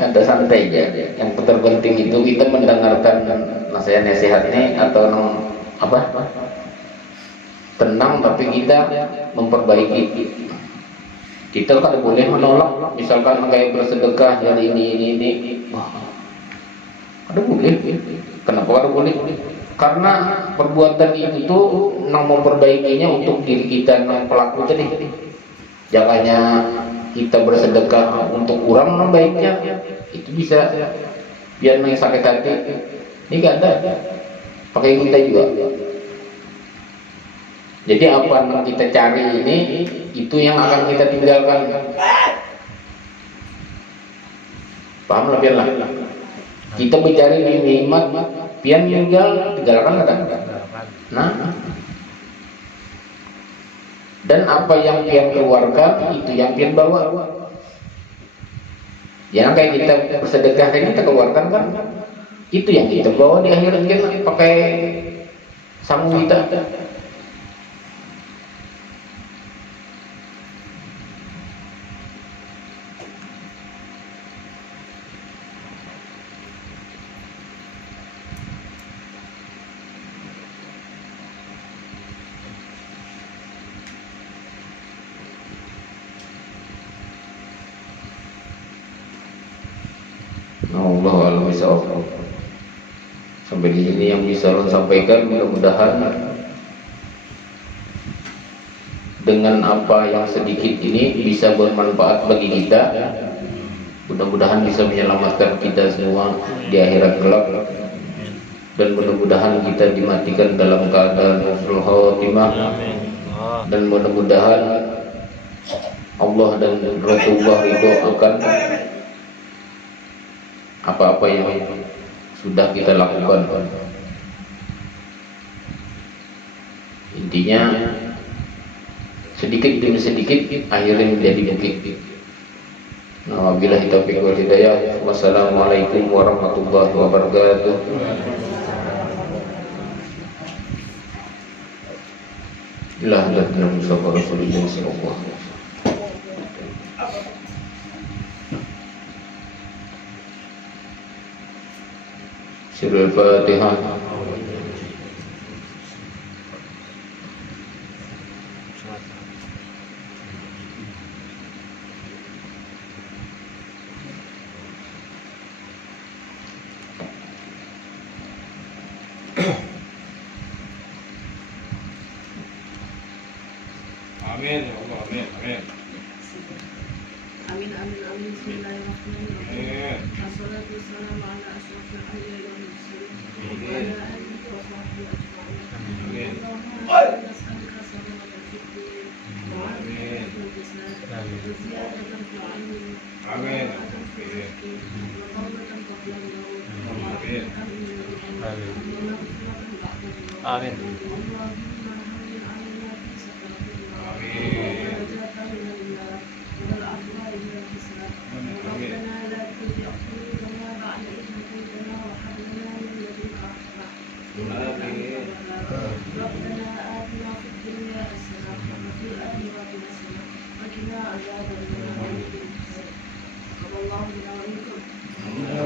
Ada santai aja. Yang terpenting itu kita mendengarkan nasihat ini atau tenang tapi kita memperbaiki. Kita kan boleh menolak, misalkan kayak bersedekah dari ini. Ada boleh. Kenapa ada boleh? Karena perbuatan itu tuh yang memperbaikinya untuk diri kita yang pelaku tadi. Jangannya kita bersedekah untuk orang yang baiknya itu bisa biar yang sakit hati. Ini gak ada. Pakai kita juga. Jadi apa yang kita cari ini itu yang akan kita tinggalkan. Paham lah biar lah. Kita mencari nikmat, pian tinggalkan ada. Nah, Dan apa yang pian keluarkan itu yang pian bawa. Jangan kayak kita bersedekah kayak kita keluarkan kan, itu yang kita bawa di akhirat kita pakai samu kita. Allah alam bisawab. Sampai di sini yang bisa Ron sampaikan, mudah-mudahan dengan apa yang sedikit ini bisa bermanfaat bagi kita. Mudah-mudahan bisa menyelamatkan kita semua di akhirat kelak, dan mudah-mudahan kita dimatikan dalam keadaan husnul khatimah, dan mudah-mudahan Allah dan Rasulullah ridho akan apa-apa yang sudah kita lakukan. Intinya sedikit demi sedikit akhirnya menjadi bukit. Nah, wabillahi taufiq wal hidayah. Wassalamualaikum warahmatullahi wabarakatuh. Ila hadatna musafa Rasulullah sallallahu alaihi wasallam. Surah Al-Fatihah. Amin ya Allah, amin, amin. Amin, amin, amin. Bismillahirrahmanirrahim. Assalatu wassalamu ala asyrafil anbiya'i wal mursalin wa ala alihi wa sahbihi ajma'in. Amin. Allahumma nas'aluka salamatan fid din wa 'afiyatan fil lisan wa ziyadatan fil 'ilmi wa Amin. rahmatan fil rizqi wa tawbatan qabla al-maut wa Amin. ma'rifatan min al-ilm wa maghfiratan ba'da al-maut. Amin. Allahumma hawwin 'alaina fi sakaratina wa Amin. najatan min an-nar wal 'afwa min al-hisab. ربنا لا تزغ قلوبنا بعد إذ هديتنا وهب لنا من لدنك رحمة إنك أنت الوهاب. ربنا آتنا في الدنيا حسنة وفي الآخرة حسنة وقنا عذاب النار. صلى الله عليه وسلم.